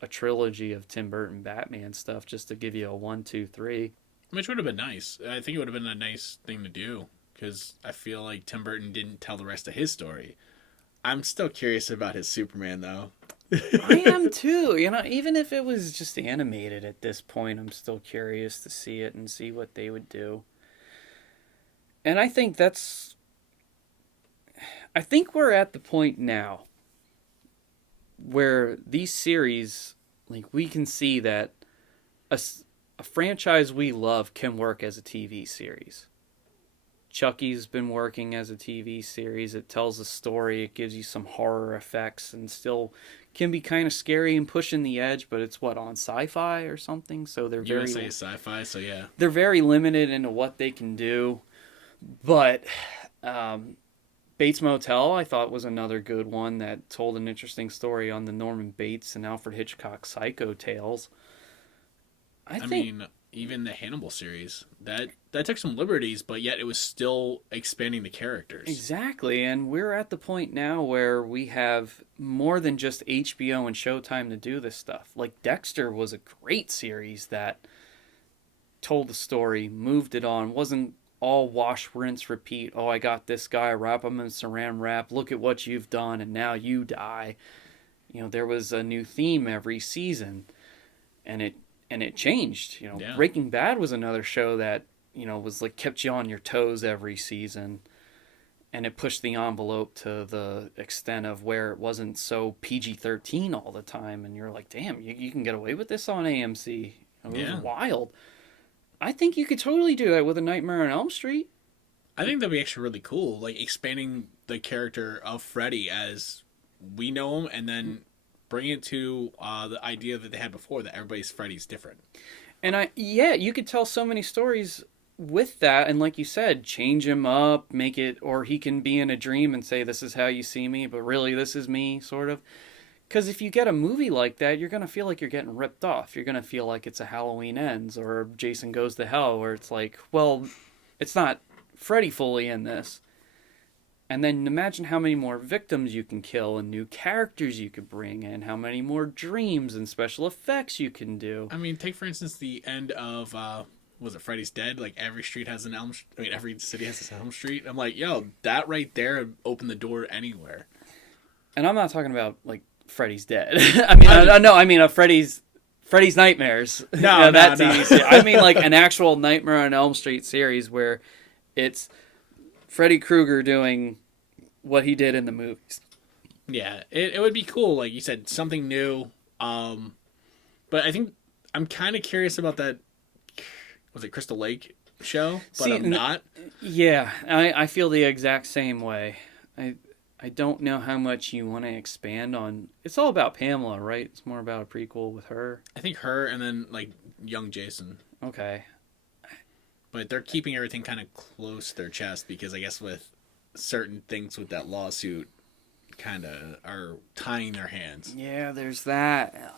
a trilogy of Tim Burton Batman stuff just to give you a 1, 2, 3. Which would have been nice. I think it would have been a nice thing to do because I feel like Tim Burton didn't tell the rest of his story. I'm still curious about his Superman, though. I am too. Even if it was just animated at this point, I'm still curious to see it and see what they would do. And I think we're at the point now where these series, like, we can see that a franchise we love can work as a TV series. Chucky's been working as a TV series. It tells a story. It gives you some horror effects and still can be kind of scary and pushing the edge, but it's on Sci-Fi or something. So they're USA Sci-Fi, so yeah. They're very limited into what they can do. But Bates Motel, I thought, was another good one that told an interesting story on the Norman Bates and Alfred Hitchcock Psycho tales. I mean, even the Hannibal series, that took some liberties, but yet it was still expanding the characters. Exactly, and we're at the point now where we have more than just HBO and Showtime to do this stuff. Like Dexter was a great series that told the story, moved it on, wasn't all wash, rinse, repeat. Oh, I got this guy, wrap him in saran wrap, look at what you've done, and now you die. There was a new theme every season, and it changed. Yeah. Breaking Bad was another show that, was like kept you on your toes every season, and it pushed the envelope to the extent of where it wasn't so PG-13 all the time, and you're like, damn, you can get away with this on AMC. It was wild. I think you could totally do that with A Nightmare on Elm Street. I think that'd be actually really cool, like expanding the character of Freddy as we know him, and then bring it to the idea that they had before that everybody's Freddy's different. And you could tell so many stories with that, and like you said, change him up, make it, or he can be in a dream and say, this is how you see me, but really this is me, sort of. Because if you get a movie like that, you're going to feel like you're getting ripped off. You're going to feel like it's a Halloween Ends or Jason Goes to Hell, where it's like, well, it's not Freddy fully in this. And then imagine how many more victims you can kill and new characters you could bring in, how many more dreams and special effects you can do. I mean, take for instance the end of was it Freddy's Dead? Like every street has an Elm. I mean, every city has an Elm Street. I'm like, yo, that right there opened the door anywhere. And I'm not talking about like Freddy's Dead. I mean Freddy's Nightmares. No, that no. TV series. I mean like an actual Nightmare on Elm Street series where it's Freddy Krueger doing what he did in the movies. Yeah, it would be cool. Like you said, something new. But I think I'm kind of curious about that. Was it Crystal Lake show? But See, I'm not. Yeah, I feel the exact same way. I don't know how much you want to expand on. It's all about Pamela, right? It's more about a prequel with her. I think her and then like young Jason. Okay. But they're keeping everything kind of close to their chest because I guess with certain things with that lawsuit kind of are tying their hands. Yeah, there's that.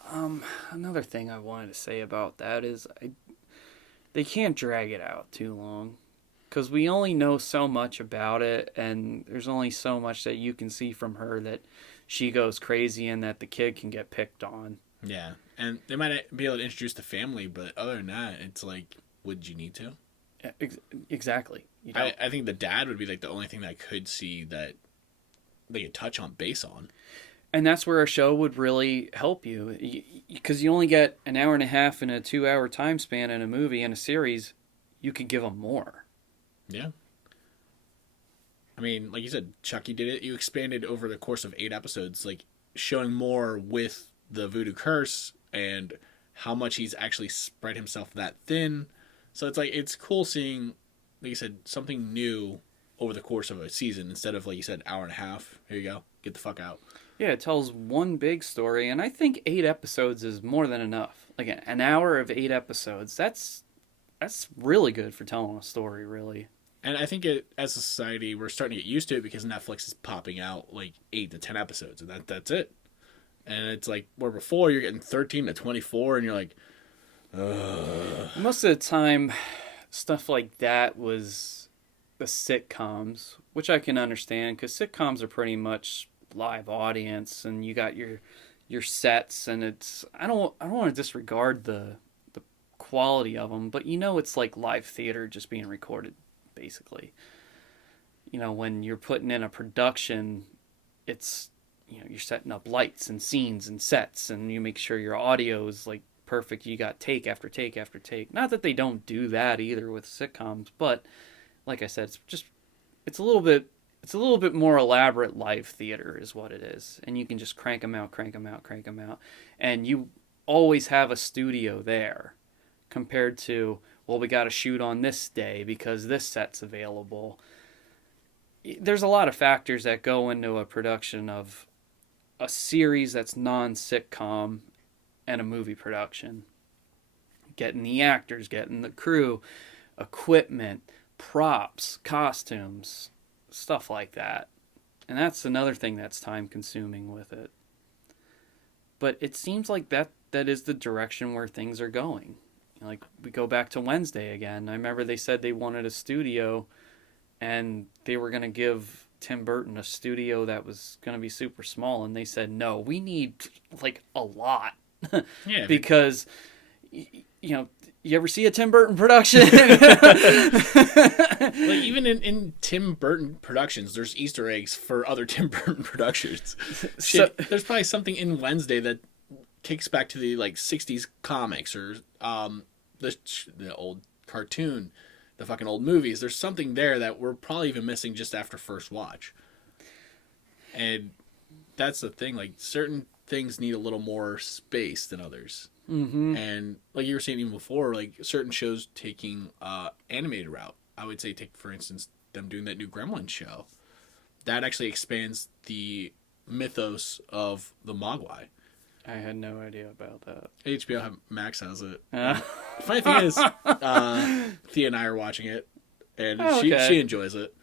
Another thing I wanted to say about that is they can't drag it out too long. Because we only know so much about it, and there's only so much that you can see from her that she goes crazy and that the kid can get picked on. Yeah, and they might be able to introduce the family, but other than that, it's like, would you need to? Exactly. I think the dad would be like the only thing that I could see that they could touch on base on. And that's where a show would really help you. Because you only get an hour and a half in a 2-hour time span in a movie and a series. You could give them more. Yeah. I mean, like you said, Chucky did it. You expanded over the course of 8 episodes, like showing more with the voodoo curse and how much he's actually spread himself that thin. So it's like, it's cool seeing, like you said, something new over the course of a season instead of, like you said, hour and a half. Here you go. Get the fuck out. Yeah, it tells one big story, and I think 8 episodes is more than enough. Like an hour of 8 episodes, that's really good for telling a story, really. And I think as a society, we're starting to get used to it because Netflix is popping out like 8 to 10 episodes, and that's it. And it's like, where before you're getting 13 to 24, and you're like, ugh. Most of the time, stuff like that was the sitcoms, which I can understand, because sitcoms are pretty much live audience, and you got your sets, and it's I don't want to disregard the quality of them, but it's like live theater just being recorded, basically. When you're putting in a production, it's you're setting up lights and scenes and sets, and you make sure your audio is like perfect. You got take after take after take. Not that they don't do that either with sitcoms, but like I said, it's a little bit more elaborate live theater is what it is, and you can just crank them out, and you always have a studio there compared to, well, we got to shoot on this day because this set's available. There's a lot of factors that go into a production of a series that's non-sitcom and a movie production. Getting the actors, getting the crew, equipment, props, costumes, stuff like that. And that's another thing that's time consuming with it. But it seems like that is the direction where things are going. Like, we go back to Wednesday again. I remember they said they wanted a studio, and they were going to give Tim Burton a studio that was going to be super small, and they said, no, we need, like, a lot. Yeah. Because, you ever see a Tim Burton production? Like, even in Tim Burton productions, there's Easter eggs for other Tim Burton productions. Shit, there's probably something in Wednesday that kicks back to the, like, 60s comics or the old cartoon, the fucking old movies. There's something there that we're probably even missing just after first watch. And that's the thing. Like, certain things need a little more space than others. Mm-hmm. And like you were saying even before, like certain shows taking animated route. I would say take, for instance, them doing that new Gremlins show. That actually expands the mythos of the Mogwai. I had no idea about that. HBO Max has it. Funny thing is, Thea and I are watching it, and she enjoys it.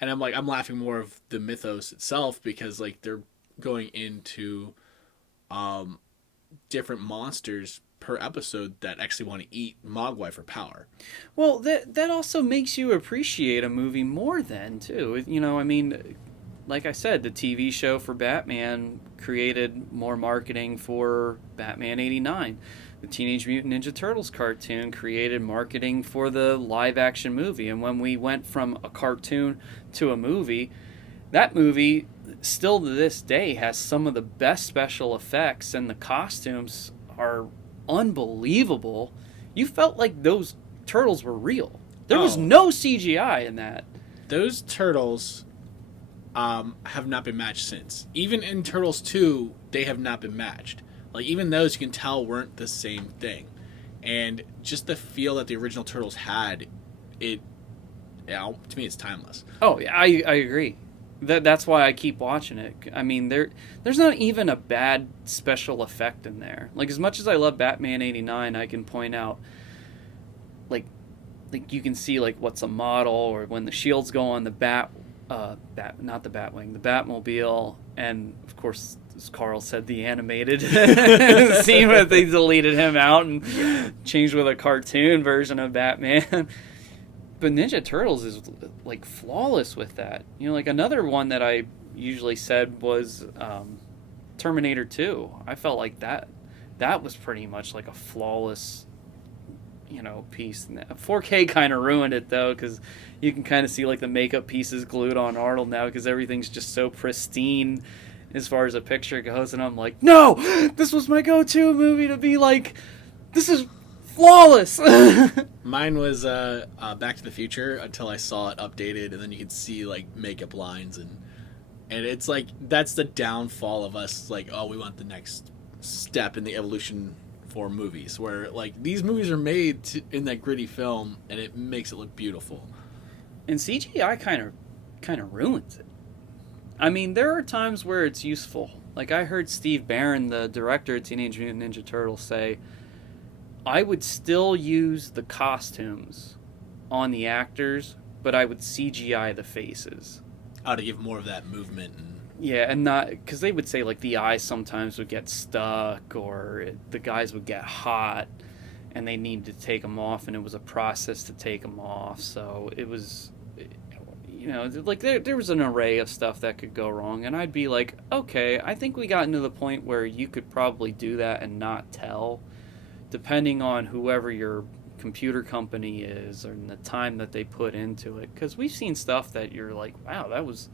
And I'm laughing more of the mythos itself because like they're going into different monsters per episode that actually want to eat Mogwai for power. Well, that also makes you appreciate a movie more then too. You know, I mean, like I said, the TV show for Batman created more marketing for Batman 89. The Teenage Mutant Ninja Turtles cartoon created marketing for the live action movie. And when we went from a cartoon to a movie, that movie still to this day has some of the best special effects, and the costumes are unbelievable. You felt like those turtles were real. There was Oh, no CGI in that. those turtles have not been matched since. Even in Turtles 2, they have not been matched. Like, even those you can tell weren't the same thing. And just the feel that the original Turtles had, it, yeah, to me, it's timeless. Oh yeah, I agree. That's why I keep watching it. I mean, there's not even a bad special effect in there. Like, as much as I love Batman 89, I can point out like you can see like what's a model, or when the shields go on the not the Batwing, the Batmobile, and of course, as Carl said, the animated scene where they deleted him out and changed with a cartoon version of Batman. But Ninja Turtles is like flawless with that. You know, like another one that I usually said was Terminator 2. I felt like that was pretty much like a flawless, you know, piece. 4K kind of ruined it though, because you can kind of see like the makeup pieces glued on Arnold now, because everything's just so pristine as far as a picture goes. And I'm like, no, this was my go-to movie to be like, this is flawless. Mine was Back to the Future until I saw it updated, and then you could see like makeup lines, and it's like that's the downfall of us. Like, oh, we want the next step in the evolution for movies, where like these movies are made in that gritty film, and it makes it look beautiful. And CGI kind of ruins it. I mean, there are times where it's useful. Like I heard Steve Barron, the director of Teenage Mutant Ninja Turtles, say, I would still use the costumes on the actors, but I would CGI the faces. To give more of that movement and Yeah, and not because they would say like the eyes sometimes would get stuck, or the guys would get hot, and they needed to take them off, and it was a process to take them off. So it was, you know, like there was an array of stuff that could go wrong, and I'd be like, okay, I think we got into the point where you could probably do that and not tell, depending on whoever your computer company is and the time that they put into it. Because we've seen stuff that you're like, wow, that was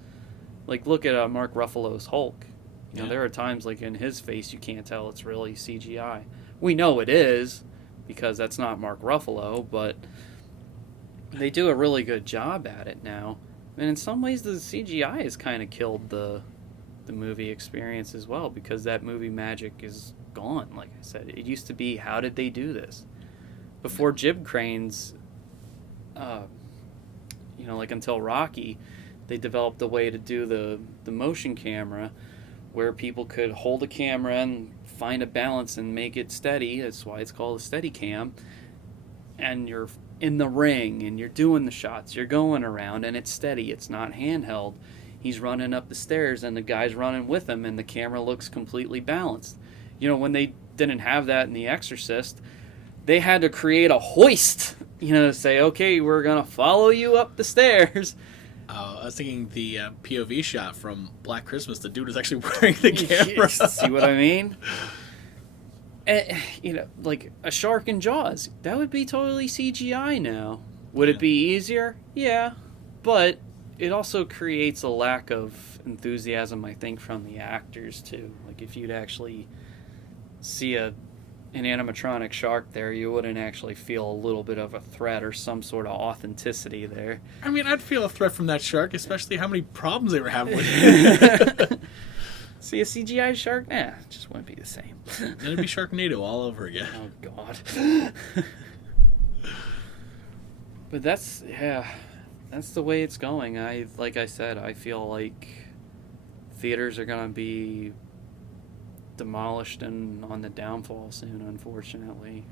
like, look at Mark Ruffalo's Hulk. You know, there are times like in his face you can't tell it's really CGI. We know it is because that's not Mark Ruffalo, but they do a really good job at it now. And in some ways, the CGI has kind of killed the movie experience as well, because that movie magic is gone. Like I said, it used to be, how did they do this? Before jib cranes, you know, like until Rocky, they developed a way to do the motion camera where people could hold a camera and find a balance and make it steady. That's why it's called a steady cam. And you're in the ring and you're doing the shots. You're going around and it's steady. It's not handheld. He's running up the stairs and the guy's running with him and the camera looks completely balanced. You know, when they didn't have that in The Exorcist, they had to create a hoist, you know, to say, okay, we're going to follow you up the stairs. I was thinking the POV shot from Black Christmas. The dude was actually wearing the camera. See what I mean? And, you know, like a shark in Jaws, that would be totally CGI now. Would it be easier? Yeah, but it also creates a lack of enthusiasm, I think, from the actors too. Like if you'd actually see an animatronic shark there, you wouldn't actually feel a little bit of a threat or some sort of authenticity there. I mean, I'd feel a threat from that shark, especially how many problems they were having with it. See a CGI shark? Nah, it just wouldn't be the same. Then it'd be Sharknado all over again. Oh, God. But that's the way it's going. Like I said, I feel like theaters are going to be demolished and on the downfall soon, unfortunately.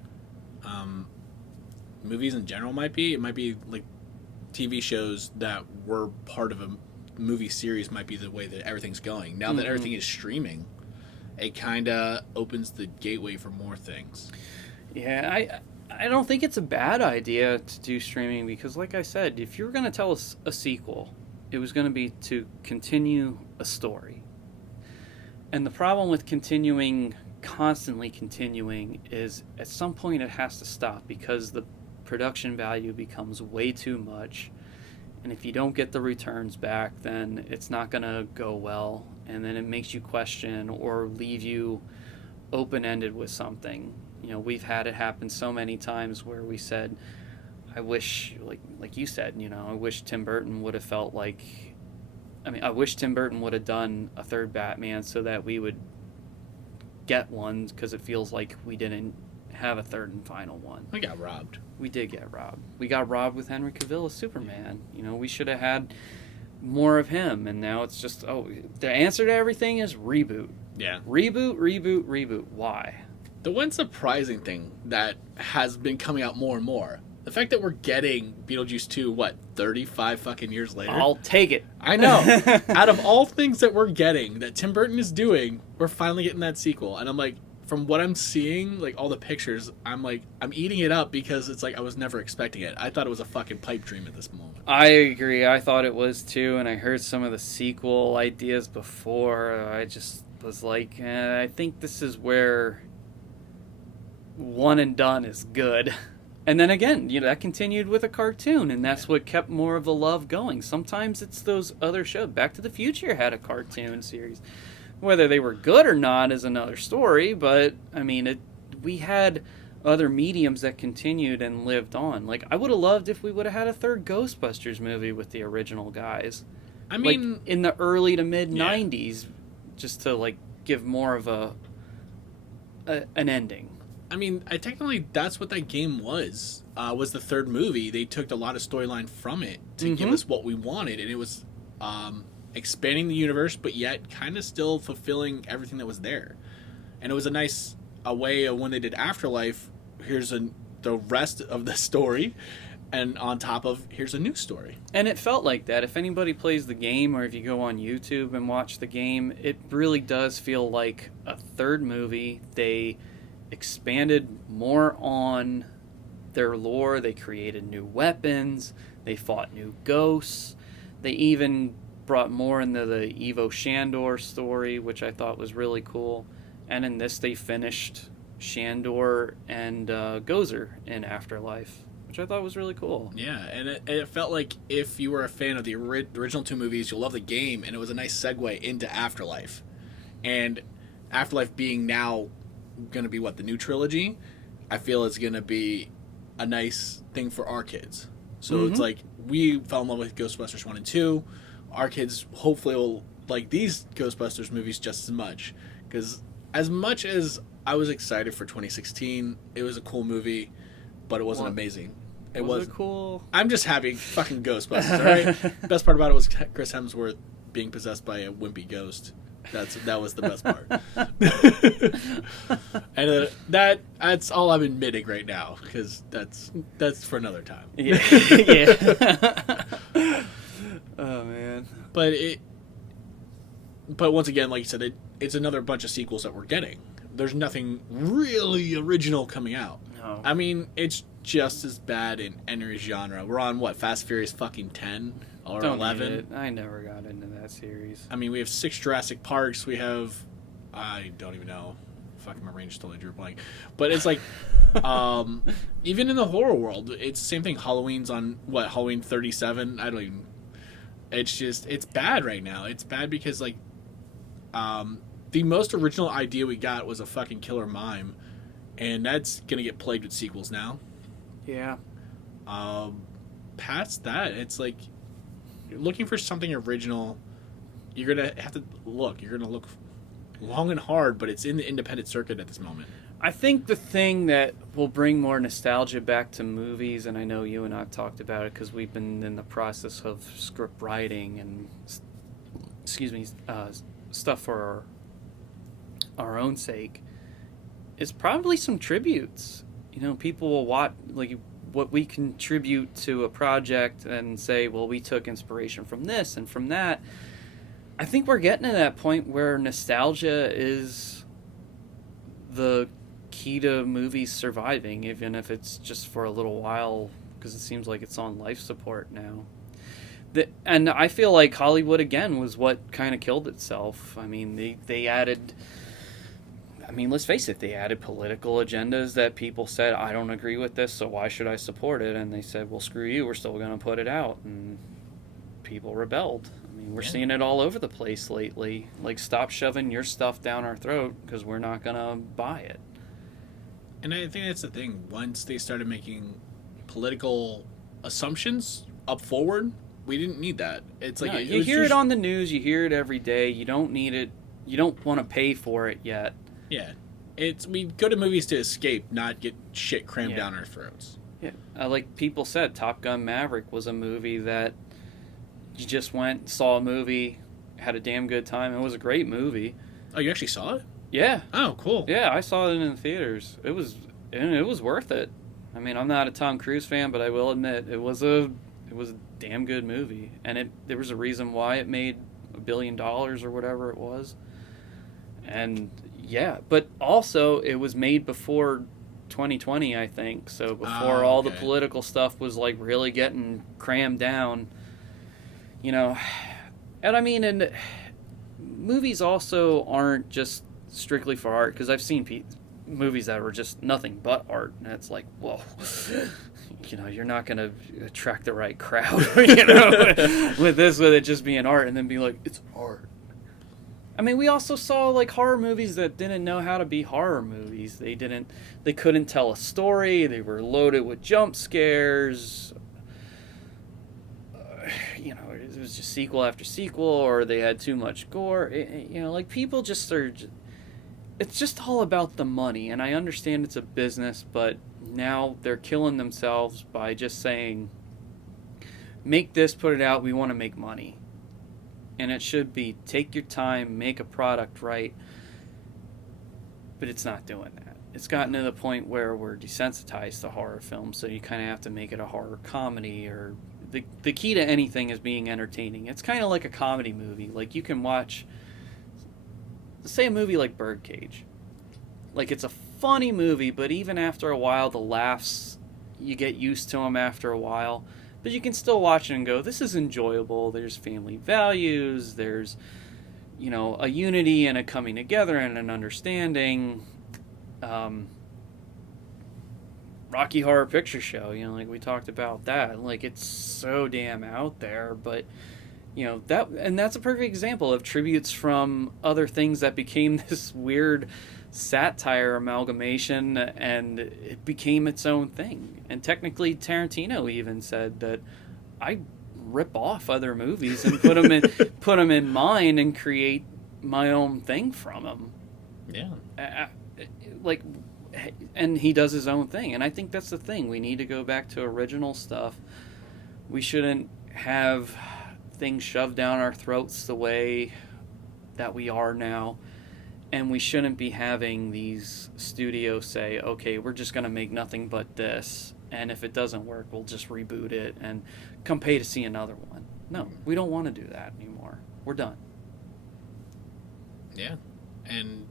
Movies in general might be. It might be like TV shows that were part of a movie series might be the way that everything's going. Now that everything is streaming, it kind of opens the gateway for more things. Yeah, I don't think it's a bad idea to do streaming because, like I said, if you were going to tell us a sequel, it was going to be to continue a story. And the problem with constantly continuing, is at some point it has to stop because the production value becomes way too much. And if you don't get the returns back, then it's not going to go well. And then it makes you question or leave you open-ended with something. You know, we've had it happen so many times where we said, I wish, like you said, you know, I wish Tim Burton would have felt like, I wish Tim Burton would have done a third Batman so that we would get one, because it feels like we didn't have a third and final one. We got robbed. We did get robbed. We got robbed with Henry Cavill as Superman. You know, we should have had more of him, and now it's just, the answer to everything is reboot. Yeah. Reboot. Why? The one surprising thing that has been coming out more and more, the fact that we're getting Beetlejuice 2, 35 fucking years later? I'll take it. I know. Out of all things that we're getting, that Tim Burton is doing, we're finally getting that sequel. And I'm like, from what I'm seeing, like all the pictures, I'm eating it up because it's like I was never expecting it. I thought it was a fucking pipe dream at this moment. I agree. I thought it was too, and I heard some of the sequel ideas before. I just was like, I think this is where one and done is good. And then again, you know, that continued with a cartoon, and that's what kept more of the love going. Sometimes it's those other shows. Back to the Future had a cartoon series. Whether they were good or not is another story, but, I mean, we had other mediums that continued and lived on. Like, I would have loved if we would have had a third Ghostbusters movie with the original guys. I mean... Like, in the early to mid-90s, just to, like, give more of an ending. I mean, technically, that's what that game was the third movie. They took a lot of storyline from it to give us what we wanted, and it was expanding the universe, but yet kind of still fulfilling everything that was there. And it was a nice way of when they did Afterlife, here's the rest of the story, and on top of, here's a new story. And it felt like that. If anybody plays the game, or if you go on YouTube and watch the game, it really does feel like a third movie. They expanded more on their lore. They created new weapons. They fought new ghosts. They even brought more into the Evo Shandor story, which I thought was really cool. And in this, they finished Shandor and Gozer in Afterlife, which I thought was really cool. Yeah, and it felt like if you were a fan of the original two movies, you'll love the game, and it was a nice segue into Afterlife. And Afterlife being now going to be the new trilogy, I feel it's going to be a nice thing for our kids. So it's like, we fell in love with Ghostbusters 1 and 2. Our kids hopefully will like these Ghostbusters movies just as much. Because as much as I was excited for 2016, it was a cool movie, but it wasn't amazing. It was cool. I'm just happy fucking Ghostbusters, alright? Best part about it was Chris Hemsworth being possessed by a wimpy ghost. That was the best part. And that's all I'm admitting right now, because that's for another time. Yeah. Yeah. Oh man. But once again, like you said, it's another bunch of sequels that we're getting. There's nothing really original coming out. No. I mean, it's just as bad in any genre. We're on Fast Furious fucking 10 or Don't 11. I never got into that series. I mean, we have 6 Jurassic Parks. We have, I don't even know. Fucking my range totally drew a blank. But it's like, even in the horror world, it's the same thing. Halloween's on, Halloween 37? I don't even, it's just, it's bad right now. It's bad because, like, the most original idea we got was a fucking killer mime. And that's going to get plagued with sequels now. Yeah. Past that, it's like, you're looking for something original, you're going to have to look. You're going to look long and hard, but it's in the independent circuit at this moment. I think the thing that will bring more nostalgia back to movies, and I know you and I have talked about it because we've been in the process of script writing and, stuff for our own sake, is probably some tributes. You know, people will watch, like, what we contribute to a project and say, well, we took inspiration from this and from that. I think we're getting to that point where nostalgia is the key to movies surviving, even if it's just for a little while, because it seems like it's on life support now. And I feel like Hollywood again was what kind of killed itself. I mean, they added. I mean, let's face it, they added political agendas that people said, I don't agree with this, so why should I support it? And they said, well, screw you, we're still going to put it out. And people rebelled. I mean, we're seeing it all over the place lately. Like, stop shoving your stuff down our throat because we're not going to buy it. And I think that's the thing. Once they started making political assumptions up forward, we didn't need that. It's like no, you hear it on the news, you hear it every day. You don't need it. You don't want to pay for it yet. Yeah, we go to movies to escape, not get shit crammed down our throats. Yeah, like people said, Top Gun Maverick was a movie that you just went, saw a movie, had a damn good time. It was a great movie. Oh, you actually saw it? Yeah. Oh, cool. Yeah, I saw it in the theaters. It was worth it. I mean, I'm not a Tom Cruise fan, but I will admit it was a damn good movie, and there was a reason why it made $1 billion or whatever it was. And yeah, but also it was made before 2020, I think. So before all the political stuff was like really getting crammed down, you know. And I mean, and movies also aren't just strictly for art, because I've seen movies that were just nothing but art, and it's like, whoa, you know, you're not going to attract the right crowd, you know, with it just being art, and then be like, it's art. I mean, we also saw like horror movies that didn't know how to be horror movies. They couldn't tell a story. They were loaded with jump scares. You know, it was just sequel after sequel, or they had too much gore. You know, like people just are. It's just all about the money, and I understand it's a business, but now they're killing themselves by just saying, make this, put it out, we want to make money. And it should be, take your time, make a product right, but it's not doing that. It's gotten to the point where we're desensitized to horror films, so you kind of have to make it a horror comedy, or the key to anything is being entertaining. It's kind of like a comedy movie. Like, you can watch, say, a movie like Birdcage. Like, it's a funny movie, but even after a while, the laughs, you get used to them after a while. But you can still watch it and go, this is enjoyable. There's family values. There's, you know, a unity and a coming together and an understanding. Rocky Horror Picture Show, you know, like we talked about that. Like, it's so damn out there, but, you know, that's a perfect example of tributes from other things that became this weird satire amalgamation, and it became its own thing. And technically Tarantino even said that I rip off other movies and put them in mine and create my own thing from them. Yeah. Like, and he does his own thing, and I think that's the thing. We need to go back to original stuff. We shouldn't have things shoved down our throats the way that we are now. And we shouldn't be having these studios say, okay, we're just going to make nothing but this, and if it doesn't work, we'll just reboot it and come pay to see another one. No, we don't want to do that anymore. We're done. Yeah. And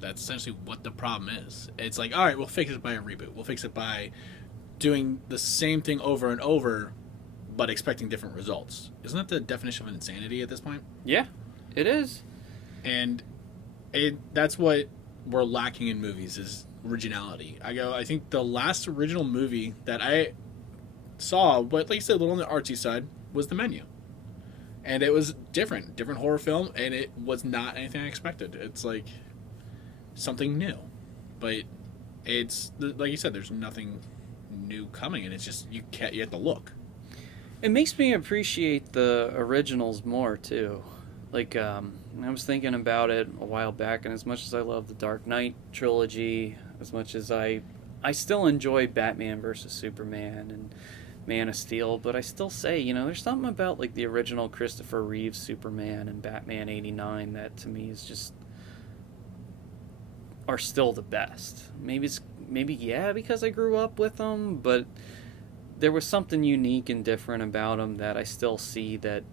that's essentially what the problem is. It's like, all right, we'll fix it by a reboot. We'll fix it by doing the same thing over and over, but expecting different results. Isn't that the definition of insanity at this point? Yeah, it is. And that's what we're lacking in movies, is originality. I think the last original movie that I saw, but like you said, a little on the artsy side, was The Menu. And it was different horror film, and it was not anything I expected. It's like something new. But it's, like you said, there's nothing new coming, and it's just, you have to look. It makes me appreciate the originals more, too. Like, I was thinking about it a while back, and as much as I love the Dark Knight trilogy, as much as I still enjoy Batman vs. Superman and Man of Steel, but I still say, you know, there's something about, like, the original Christopher Reeves Superman and Batman 89 that, to me, is just, are still the best. Maybe because I grew up with them, but there was something unique and different about them that I still see that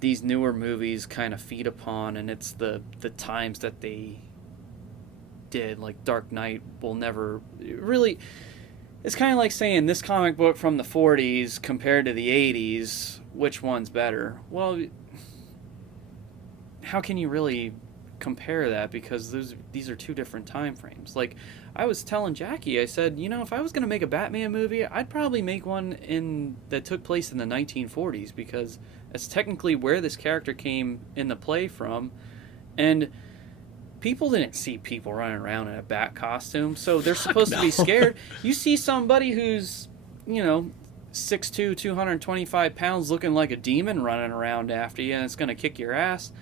these newer movies kind of feed upon, and it's the times that they did. Like Dark Knight will never really. It's kind of like saying this comic book from the 40s compared to the 80s, which one's better? Well, how can you really compare that, because these are two different time frames. Like I was telling Jackie, I said, if I was going to make a Batman movie, I'd probably make one in that took place in the 1940s, because that's technically where this character came in the play from, and people didn't see people running around in a bat costume, so they're supposed to be scared. You see somebody who's, 6'2", 225 pounds, looking like a demon running around after you, and it's going to kick your ass.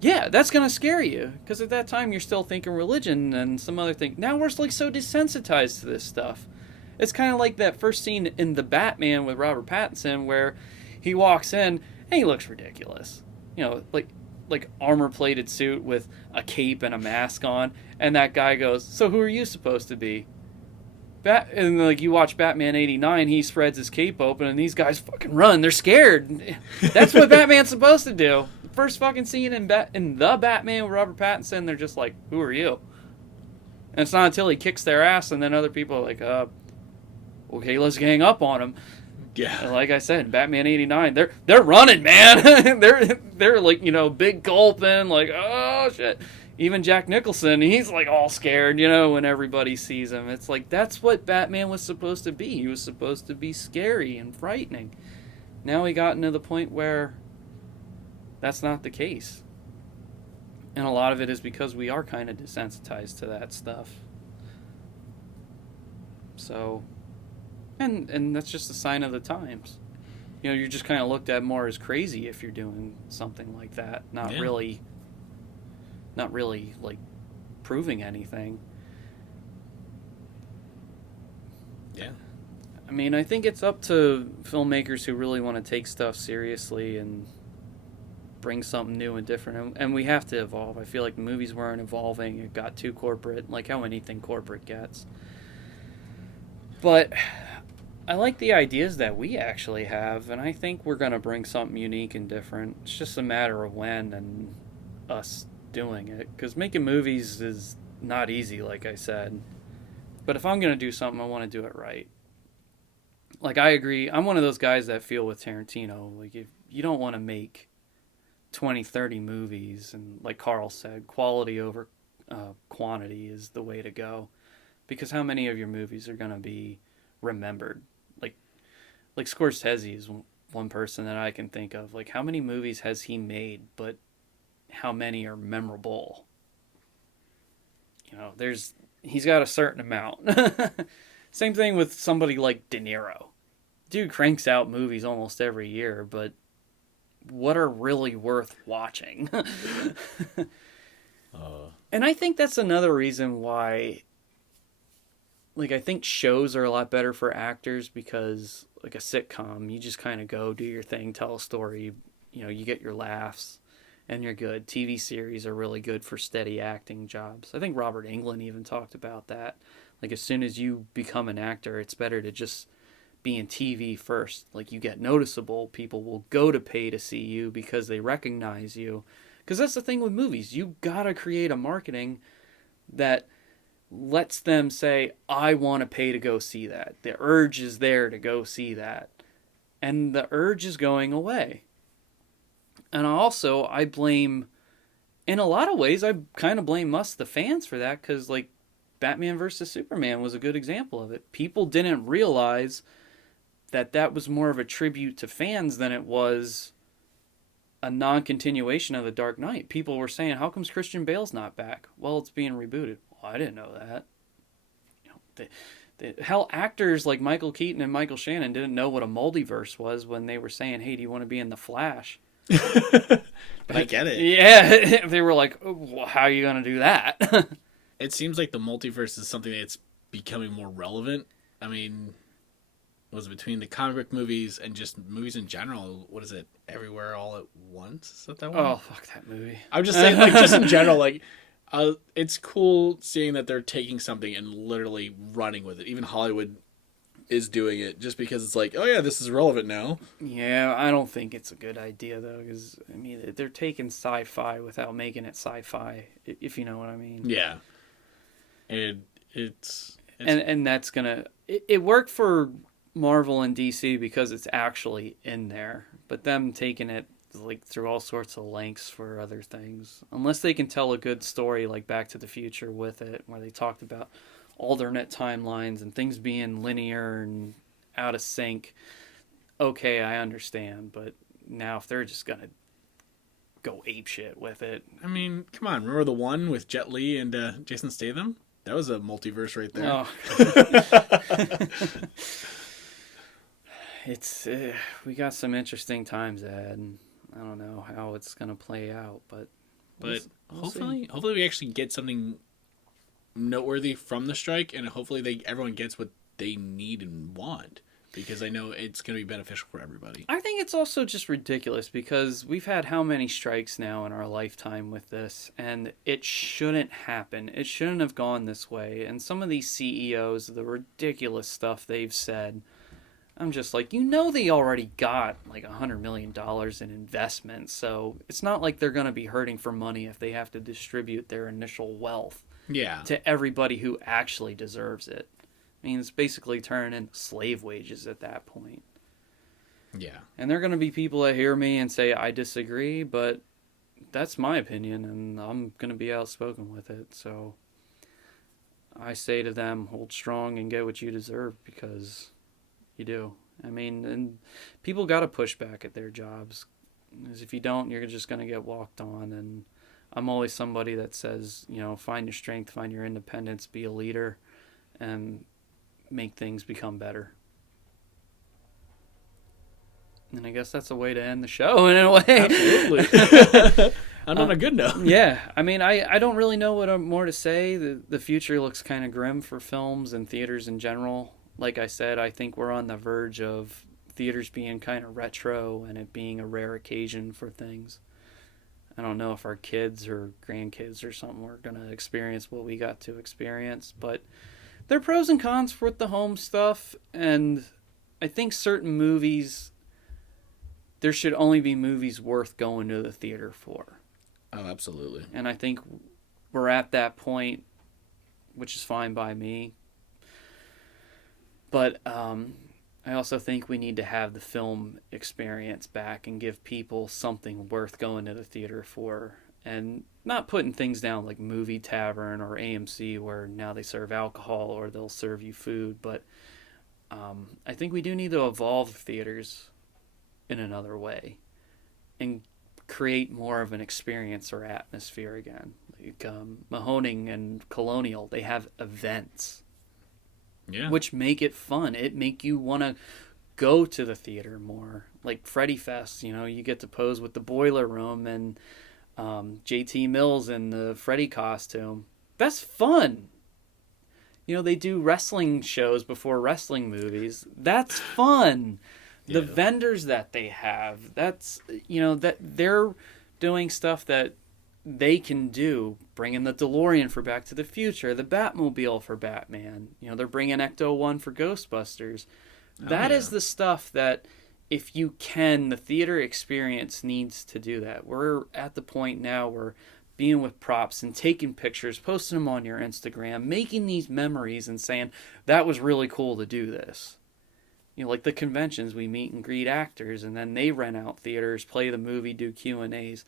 Yeah, that's going to scare you, because at that time you're still thinking religion and some other thing. Now we're like so desensitized to this stuff. It's kind of like that first scene in The Batman with Robert Pattinson where he walks in and he looks ridiculous. Like armor-plated suit with a cape and a mask on, and that guy goes, "So who are you supposed to be?" And like you watch Batman '89, he spreads his cape open, and these guys fucking run. They're scared. That's what Batman's supposed to do. First fucking scene in The Batman with Robert Pattinson, they're just like, "Who are you?" And it's not until he kicks their ass, and then other people are like, "Okay, let's gang up on him." Yeah. And like I said, Batman '89, they're running, man. they're like, big gulping, like, oh shit. Even Jack Nicholson, he's like all scared, when everybody sees him. It's like that's what Batman was supposed to be. He was supposed to be scary and frightening. Now we got into the point where that's not the case. And a lot of it is because we are kind of desensitized to that stuff. So, and that's just a sign of the times. You're just kind of looked at more as crazy if you're doing something like that. Not really like proving anything. Yeah. I mean, I think it's up to filmmakers who really want to take stuff seriously and bring something new and different. And we have to evolve. I feel like the movies weren't evolving. It got too corporate, like how anything corporate gets. But I like the ideas that we actually have, and I think we're going to bring something unique and different. It's just a matter of when and us doing it, because making movies is not easy, like I said. But if I'm going to do something, I want to do it right. Like, I agree. I'm one of those guys that feel with Tarantino, like, if you don't want to make 20, 30 movies, and like Carl said, quality over quantity is the way to go. Because how many of your movies are going to be remembered? Like Scorsese is one person that I can think of. Like, how many movies has he made, but how many are memorable? He's got a certain amount. Same thing with somebody like De Niro. Dude cranks out movies almost every year, but what are really worth watching? And I think that's another reason why, like, I think shows are a lot better for actors, because like a sitcom, you just kind of go do your thing, tell a story, you get your laughs and you're good. TV series are really good for steady acting jobs. I think Robert Englund even talked about that. Like, as soon as you become an actor, it's better to just be in TV first. Like, you get noticeable, people will go to pay to see you because they recognize you. Because that's the thing with movies. You gotta create a marketing that lets them say, I want to pay to go see that. The urge is there to go see that. And the urge is going away. And also, I blame, in a lot of ways, I kind of blame us, the fans, for that, because, like, Batman vs. Superman was a good example of it. People didn't realize that was more of a tribute to fans than it was a non-continuation of The Dark Knight. People were saying, how comes Christian Bale's not back? Well, it's being rebooted. Well, I didn't know that. Hell, actors like Michael Keaton and Michael Shannon didn't know what a multiverse was when they were saying, hey, do you want to be in The Flash? But I get it. Yeah, they were like, oh, well, how are you going to do that? It seems like the multiverse is something that's becoming more relevant. I mean, was between the comic book movies and just movies in general. What is it? Everywhere All at Once? Is that one? Oh, fuck that movie. I'm just saying, like, just in general, like, it's cool seeing that they're taking something and literally running with it. Even Hollywood is doing it just because it's like, oh yeah, this is relevant now. Yeah, I don't think it's a good idea, though, because, I mean, they're taking sci-fi without making it sci-fi, if you know what I mean. Yeah. And that's gonna it worked for Marvel and DC because it's actually in there, but them taking it like through all sorts of lengths for other things, unless they can tell a good story like Back to the Future with it, where they talked about alternate timelines and things being linear and out of sync. Okay, I understand, but now if they're just gonna go ape shit with it. I mean, come on, remember the one with Jet Li and Jason Statham? That was a multiverse right there. Oh. It's we got some interesting times ahead, and I don't know how it's gonna play out, but hopefully we actually get something noteworthy from the strike, and hopefully everyone gets what they need and want, because I know it's gonna be beneficial for everybody. I think it's also just ridiculous because we've had how many strikes now in our lifetime with this, and it shouldn't happen. It shouldn't have gone this way. And some of these CEOs, the ridiculous stuff they've said, I'm just like, they already got like $100 million in investment, so it's not like they're going to be hurting for money if they have to distribute their initial wealth to everybody who actually deserves it. I mean, it's basically turning into slave wages at that point. Yeah. And there are going to be people that hear me and say, I disagree, but that's my opinion, and I'm going to be outspoken with it. So I say to them, hold strong and get what you deserve, because you do. I mean, and people got to push back at their jobs, because if you don't, you're just going to get walked on. And I'm always somebody that says, find your strength, find your independence, be a leader, and make things become better. And I guess that's a way to end the show in a way. Absolutely. I'm on a good note. Yeah. I mean, I don't really know what more to say. The future looks kind of grim for films and theaters in general. Like I said, I think we're on the verge of theaters being kind of retro and it being a rare occasion for things. I don't know if our kids or grandkids or something are going to experience what we got to experience, but there are pros and cons with the home stuff, and I think certain movies, there should only be movies worth going to the theater for. Oh, absolutely. And I think we're at that point, which is fine by me. But I also think we need to have the film experience back and give people something worth going to the theater for. And not putting things down like Movie Tavern or AMC, where now they serve alcohol or they'll serve you food. But I think we do need to evolve theaters in another way and create more of an experience or atmosphere again. Like Mahoning and Colonial, they have events. Yeah. Which make it fun. It make you want to go to the theater more. Like Freddy Fest, you get to pose with the Boiler Room and JT Mills in the Freddy costume. That's fun. They do wrestling shows before wrestling movies. That's fun. Yeah. The vendors that they have, that's, that they're doing stuff that they can do, bringing the DeLorean for Back to the Future, the Batmobile for Batman. They're bringing Ecto-1 for Ghostbusters. That is the stuff that, if you can, the theater experience needs to do that. We're at the point now where being with props and taking pictures, posting them on your Instagram, making these memories and saying, that was really cool to do this. Like the conventions, we meet and greet actors, and then they rent out theaters, play the movie, do Q&As.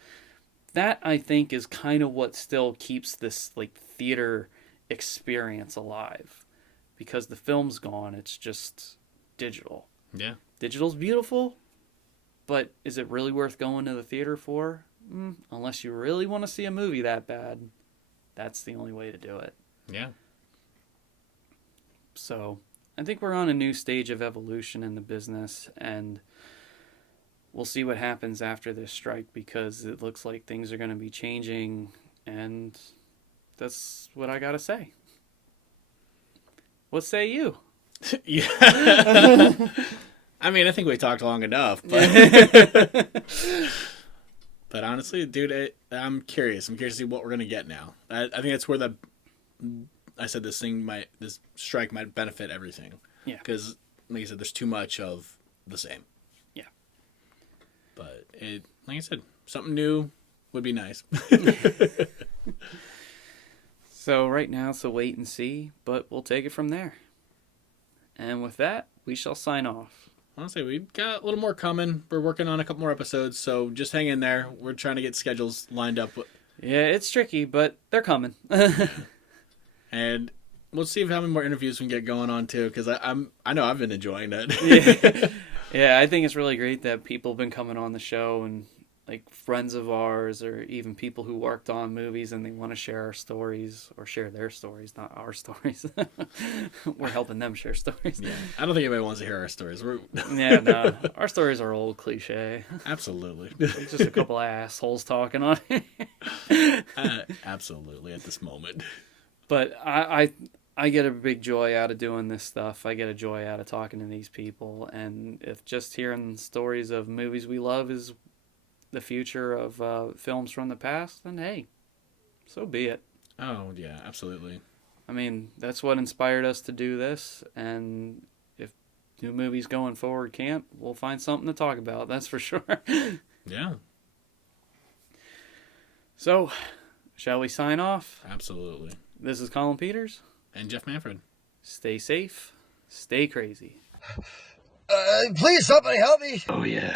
That, I think, is kind of what still keeps this theater experience alive. Because the film's gone, it's just digital. Yeah. Digital's beautiful, but is it really worth going to the theater for? Unless you really want to see a movie that bad, that's the only way to do it. Yeah. So, I think we're on a new stage of evolution in the business, and we'll see what happens after this strike, because it looks like things are going to be changing, and that's what I got to say. What say you? Yeah. I mean, I think we talked long enough, but but honestly, dude, I'm curious. I'm curious to see what we're going to get now. I think that's where I said this strike might benefit everything. Yeah. Because, like I said, there's too much of the same. But like I said, something new would be nice. So right now it's a wait and see, but we'll take it from there. And with that, we shall sign off. Honestly, we've got a little more coming. We're working on a couple more episodes, so just hang in there. We're trying to get schedules lined up. Yeah, it's tricky, but they're coming. And we'll see how many more interviews we can get going on too, because I know I've been enjoying it. Yeah. Yeah, I think it's really great that people have been coming on the show and like friends of ours or even people who worked on movies and they want to share our stories or share their stories, not our stories. We're helping them share stories. Yeah, I don't think anybody wants to hear our stories. Yeah, no, our stories are old cliche. Absolutely. It's just a couple of assholes talking on it. Absolutely at this moment. But I get a big joy out of doing this stuff. I get a joy out of talking to these people. And if just hearing stories of movies we love is the future of films from the past, then hey, so be it. Oh, yeah, absolutely. I mean, that's what inspired us to do this. And if new movies going forward can't, we'll find something to talk about. That's for sure. Yeah. So, shall we sign off? Absolutely. This is Collin Peters. And Jeff Manfred. Stay safe. Stay crazy. Please, somebody help me. Oh, yeah.